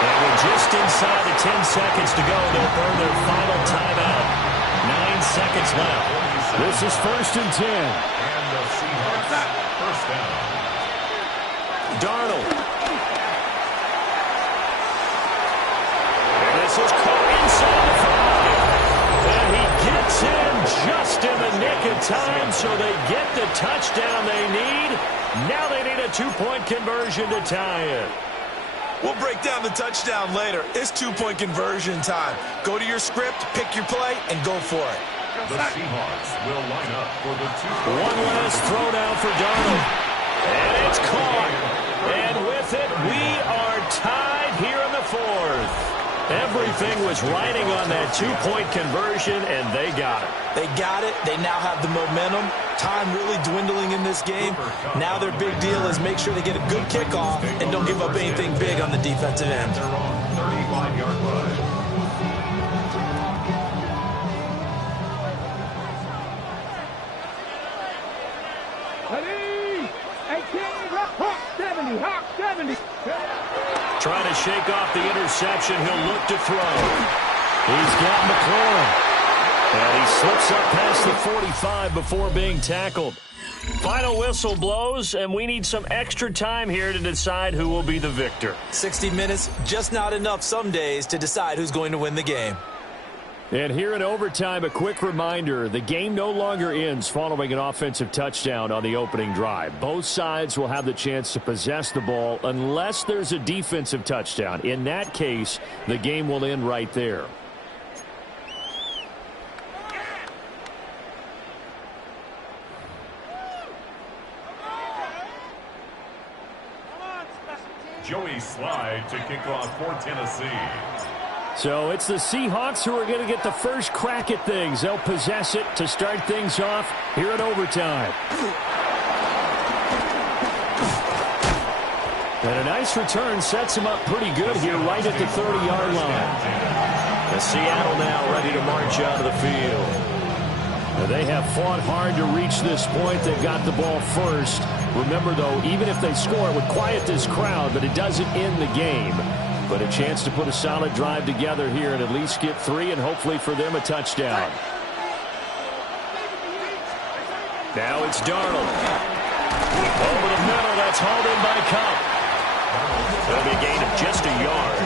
And we're just inside the 10 seconds to go. They'll burn their final timeout. 9 seconds left. This is 1st and 10. And the Seahawks first down. Darnold. And this is caught inside the 5. And he gets in just in the nick of time, so they get the touchdown they need. Now they need a 2-point conversion to tie it. We'll break down the touchdown later. It's 2-point conversion time. Go to your script, pick your play, and go for it. The Seahawks will line up for the 2-point. One last throw down for Darnold. And it's caught. And with it, we are tied here in the 4th. Everything was riding on that 2-point conversion, and they got it. They got it. They now have the momentum. Time really dwindling in this game. Now their big deal is make sure they get a good kickoff and don't give up anything big on the defensive end. They're on 35-yard line. Ready? 18, Hawk 70, Hawk 70. Trying to shake off the interception. He'll look to throw. He's got McLaurin. And he slips up past the 45 before being tackled. Final whistle blows, and we need some extra time here to decide who will be the victor. 60 minutes, just not enough some days to decide who's going to win the game. And here in overtime, a quick reminder, the game no longer ends following an offensive touchdown on the opening drive. Both sides will have the chance to possess the ball unless there's a defensive touchdown. In that case, the game will end right there. Joey Slide to kick off for Tennessee. So it's the Seahawks who are going to get the first crack at things. They'll possess it to start things off here in overtime. And a nice return sets him up pretty good here right at the 30-yard line. And Seattle now ready to march out of the field. Now they have fought hard to reach this point. They've got the ball first. Remember, though, even if they score, it would quiet this crowd, but it doesn't end the game. But a chance to put a solid drive together here and at least get 3 and hopefully for them a touchdown. Now it's Darnold. Over the middle, that's hauled in by Cup. That'll be a gain of just a yard,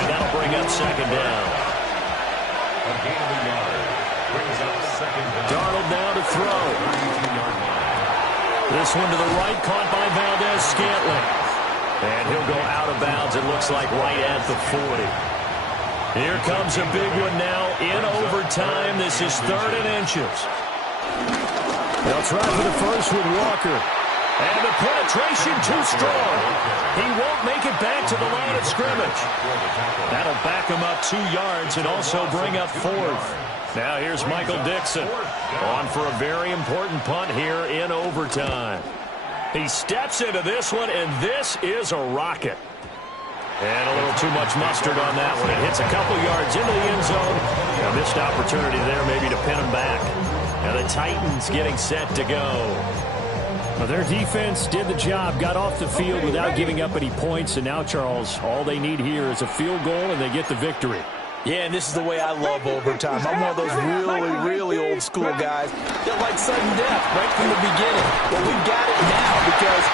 and that'll bring up 2nd down. A gain of a yard brings up 2nd down. Darnold now to throw. 32-yard line. This one to the right, caught by Valdez-Scantling. And he'll go out of bounds, it looks like right at the 40. Here comes a big one now in overtime. This is 3rd and inches. They'll try for the first with Walker. And the penetration too strong. He won't make it back to the line of scrimmage. That'll back him up 2 yards and also bring up 4th. Now here's Michael Dixon on for a very important punt here in overtime. He steps into this one, and this is a rocket. And a little too much mustard on that one. It hits a couple yards into the end zone. A missed opportunity there maybe to pin him back. Now the Titans getting set to go. Well, their defense did the job, got off the field without giving up any points. And now, Charles, all they need here is a field goal, and they get the victory. Yeah, and this is the way I love overtime. I'm one of those really old school guys that like sudden death right from the beginning. But we've got it now because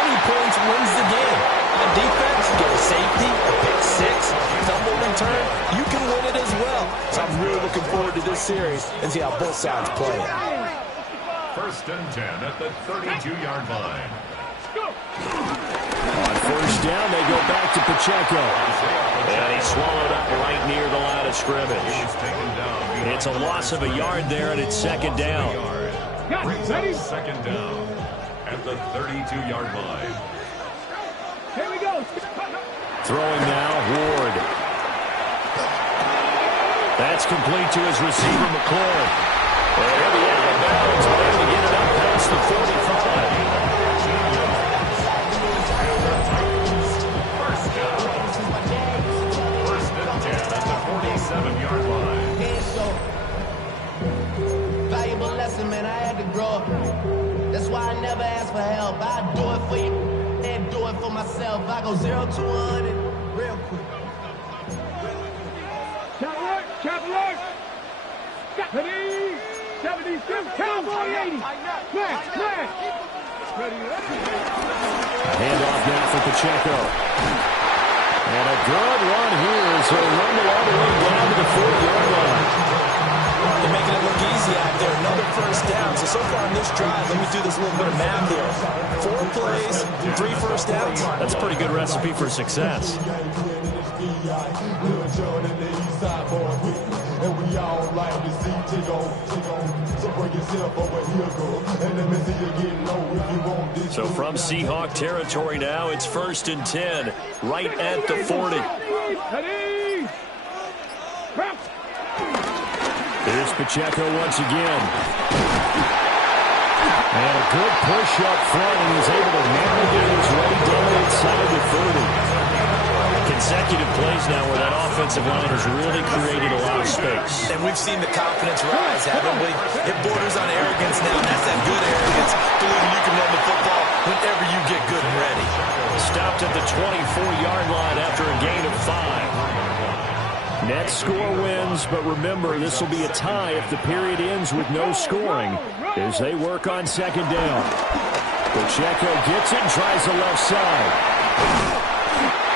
any points wins the game. On defense, get a safety, a pick 6, fumble return, you can win it as well. So I'm really looking forward to this series and see how both sides play it. 1st and 10 at the 32-yard line. On 1st down, they go back to Pacheco. And he's swallowed up right near the line of scrimmage. It's a loss of a yard there, and it's 2nd down. Brings up 2nd down at the 32-yard line. Here we go. Throwing now, Ward. That's complete to his receiver, McLaurin. And he'll be out of bounds, but able to get it up past the 45. First down. 1st and 10 at the 47-yard line. Valuable lesson, man. I had to grow up. That's why I never ask for help. I do it for you and do it for myself. I go 0 to 100 real quick. Cowboy. 70, 72, Cowboy 80. Smash. Ready. Handoff now for Pacheco. And a good run here as he'll run it all the way down to the 40-yard line. They're making it look easy out there. Another 1st down. So far on this drive, let me do this little bit of math here. 4 plays, 3 1st downs. That's a pretty good recipe for success. So from Seahawk territory now, it's 1st and 10, right at the 40. Ready. Here's Pacheco once again. And a good push up front, and he's able to navigate his way down inside the 30. Consecutive plays now where that offensive line has really created a lot of space. And we've seen the confidence rise, haven't we? It borders on arrogance now, and that's that good arrogance, believing you can run the football whenever you get good and ready. Stopped at the 24-yard line after a gain of 5. Next score wins, but remember, this will be a tie if the period ends with no scoring as they work on 2nd down. Pacheco gets it, tries the left side.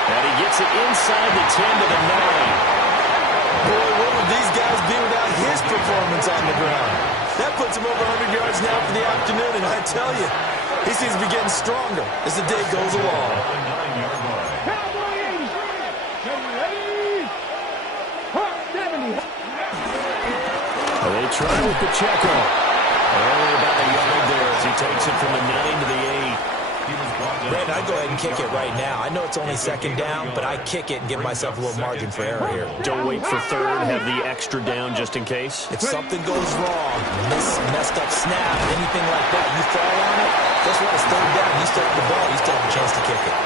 And he gets it inside the 10 to the 9. Boy, what would these guys be without his performance on the ground? That puts him over 100 yards now for the afternoon, and I tell you, he seems to be getting stronger as the day goes along. Cowboy 80. Ready. 70. They try with Pacheco. Only about a yard there as he takes it from the 9 to the 8. Brandon, I'd go ahead and kick it right now. I know it's only 2nd down, but I kick it and give myself a little margin for error here. Don't wait for 3rd, have the extra down just in case. If something goes wrong, messed up snap, anything like that, you fall on it, guess what? It's 3rd down. You still have the ball. You still have a chance to kick it.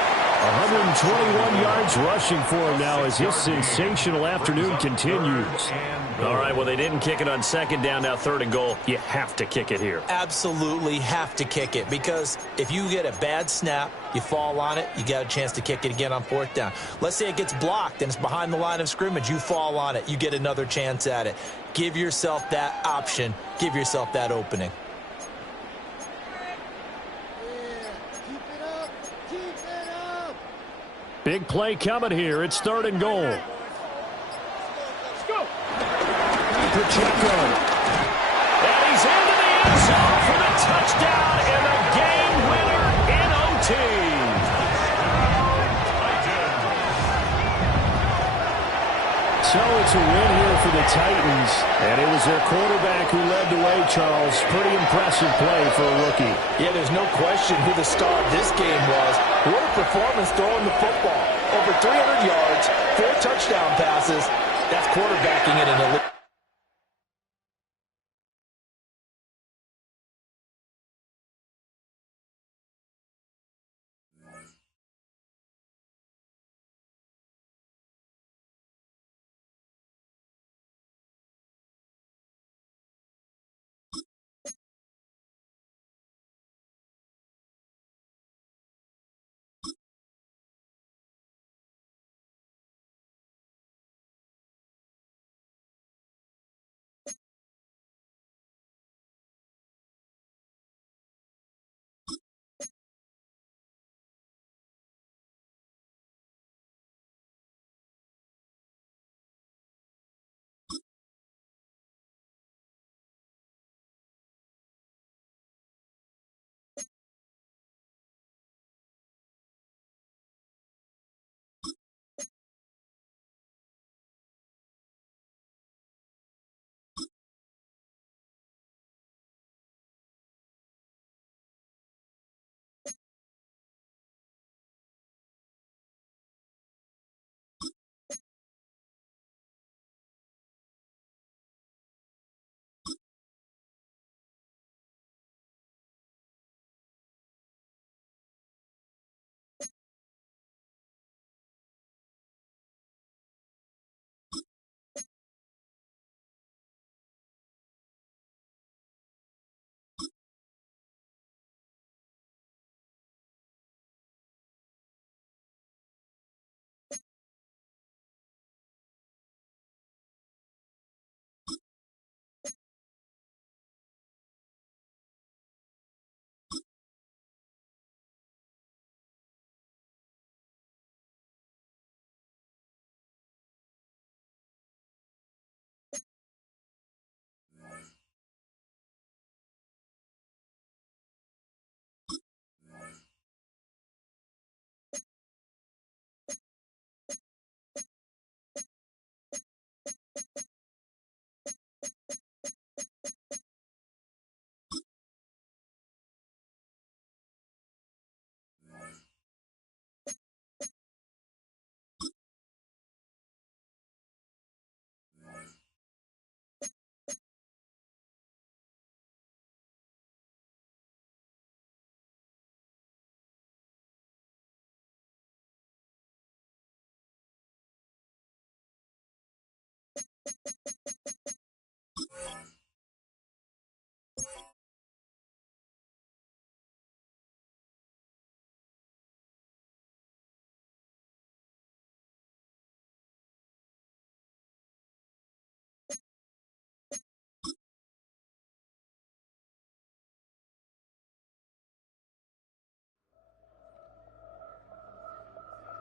121 yards rushing for him now as his sensational afternoon continues. All right, well, they didn't kick it on 2nd down, now 3rd and goal. You have to kick it here. Absolutely have to kick it, because if you get a bad snap, you fall on it, you got a chance to kick it again on 4th down. Let's say it gets blocked and it's behind the line of scrimmage. You fall on it, you get another chance at it. Give yourself that option. Give yourself that opening. Big play coming here. It's 3rd and goal. Let's go. Pacheco. And he's into the end zone for the touchdown and the game winner in OT. So it's a win here for the Titans, and it was their quarterback who led the way, Charles. Pretty impressive play for a rookie. Yeah, there's no question who the star of this game was. What a performance throwing the football. Over 300 yards, 4 touchdown passes. That's quarterbacking at an elite.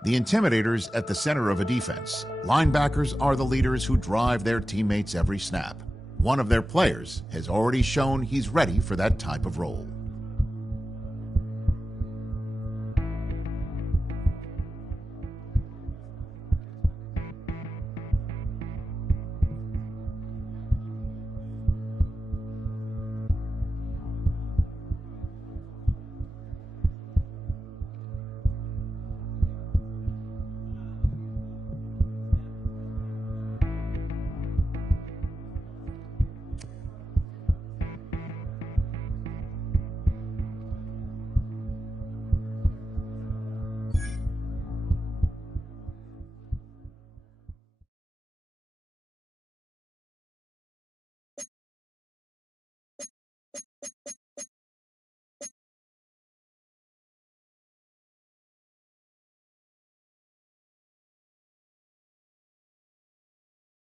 The intimidators at the center of a defense. Linebackers are the leaders who drive their teammates every snap. One of their players has already shown he's ready for that type of role.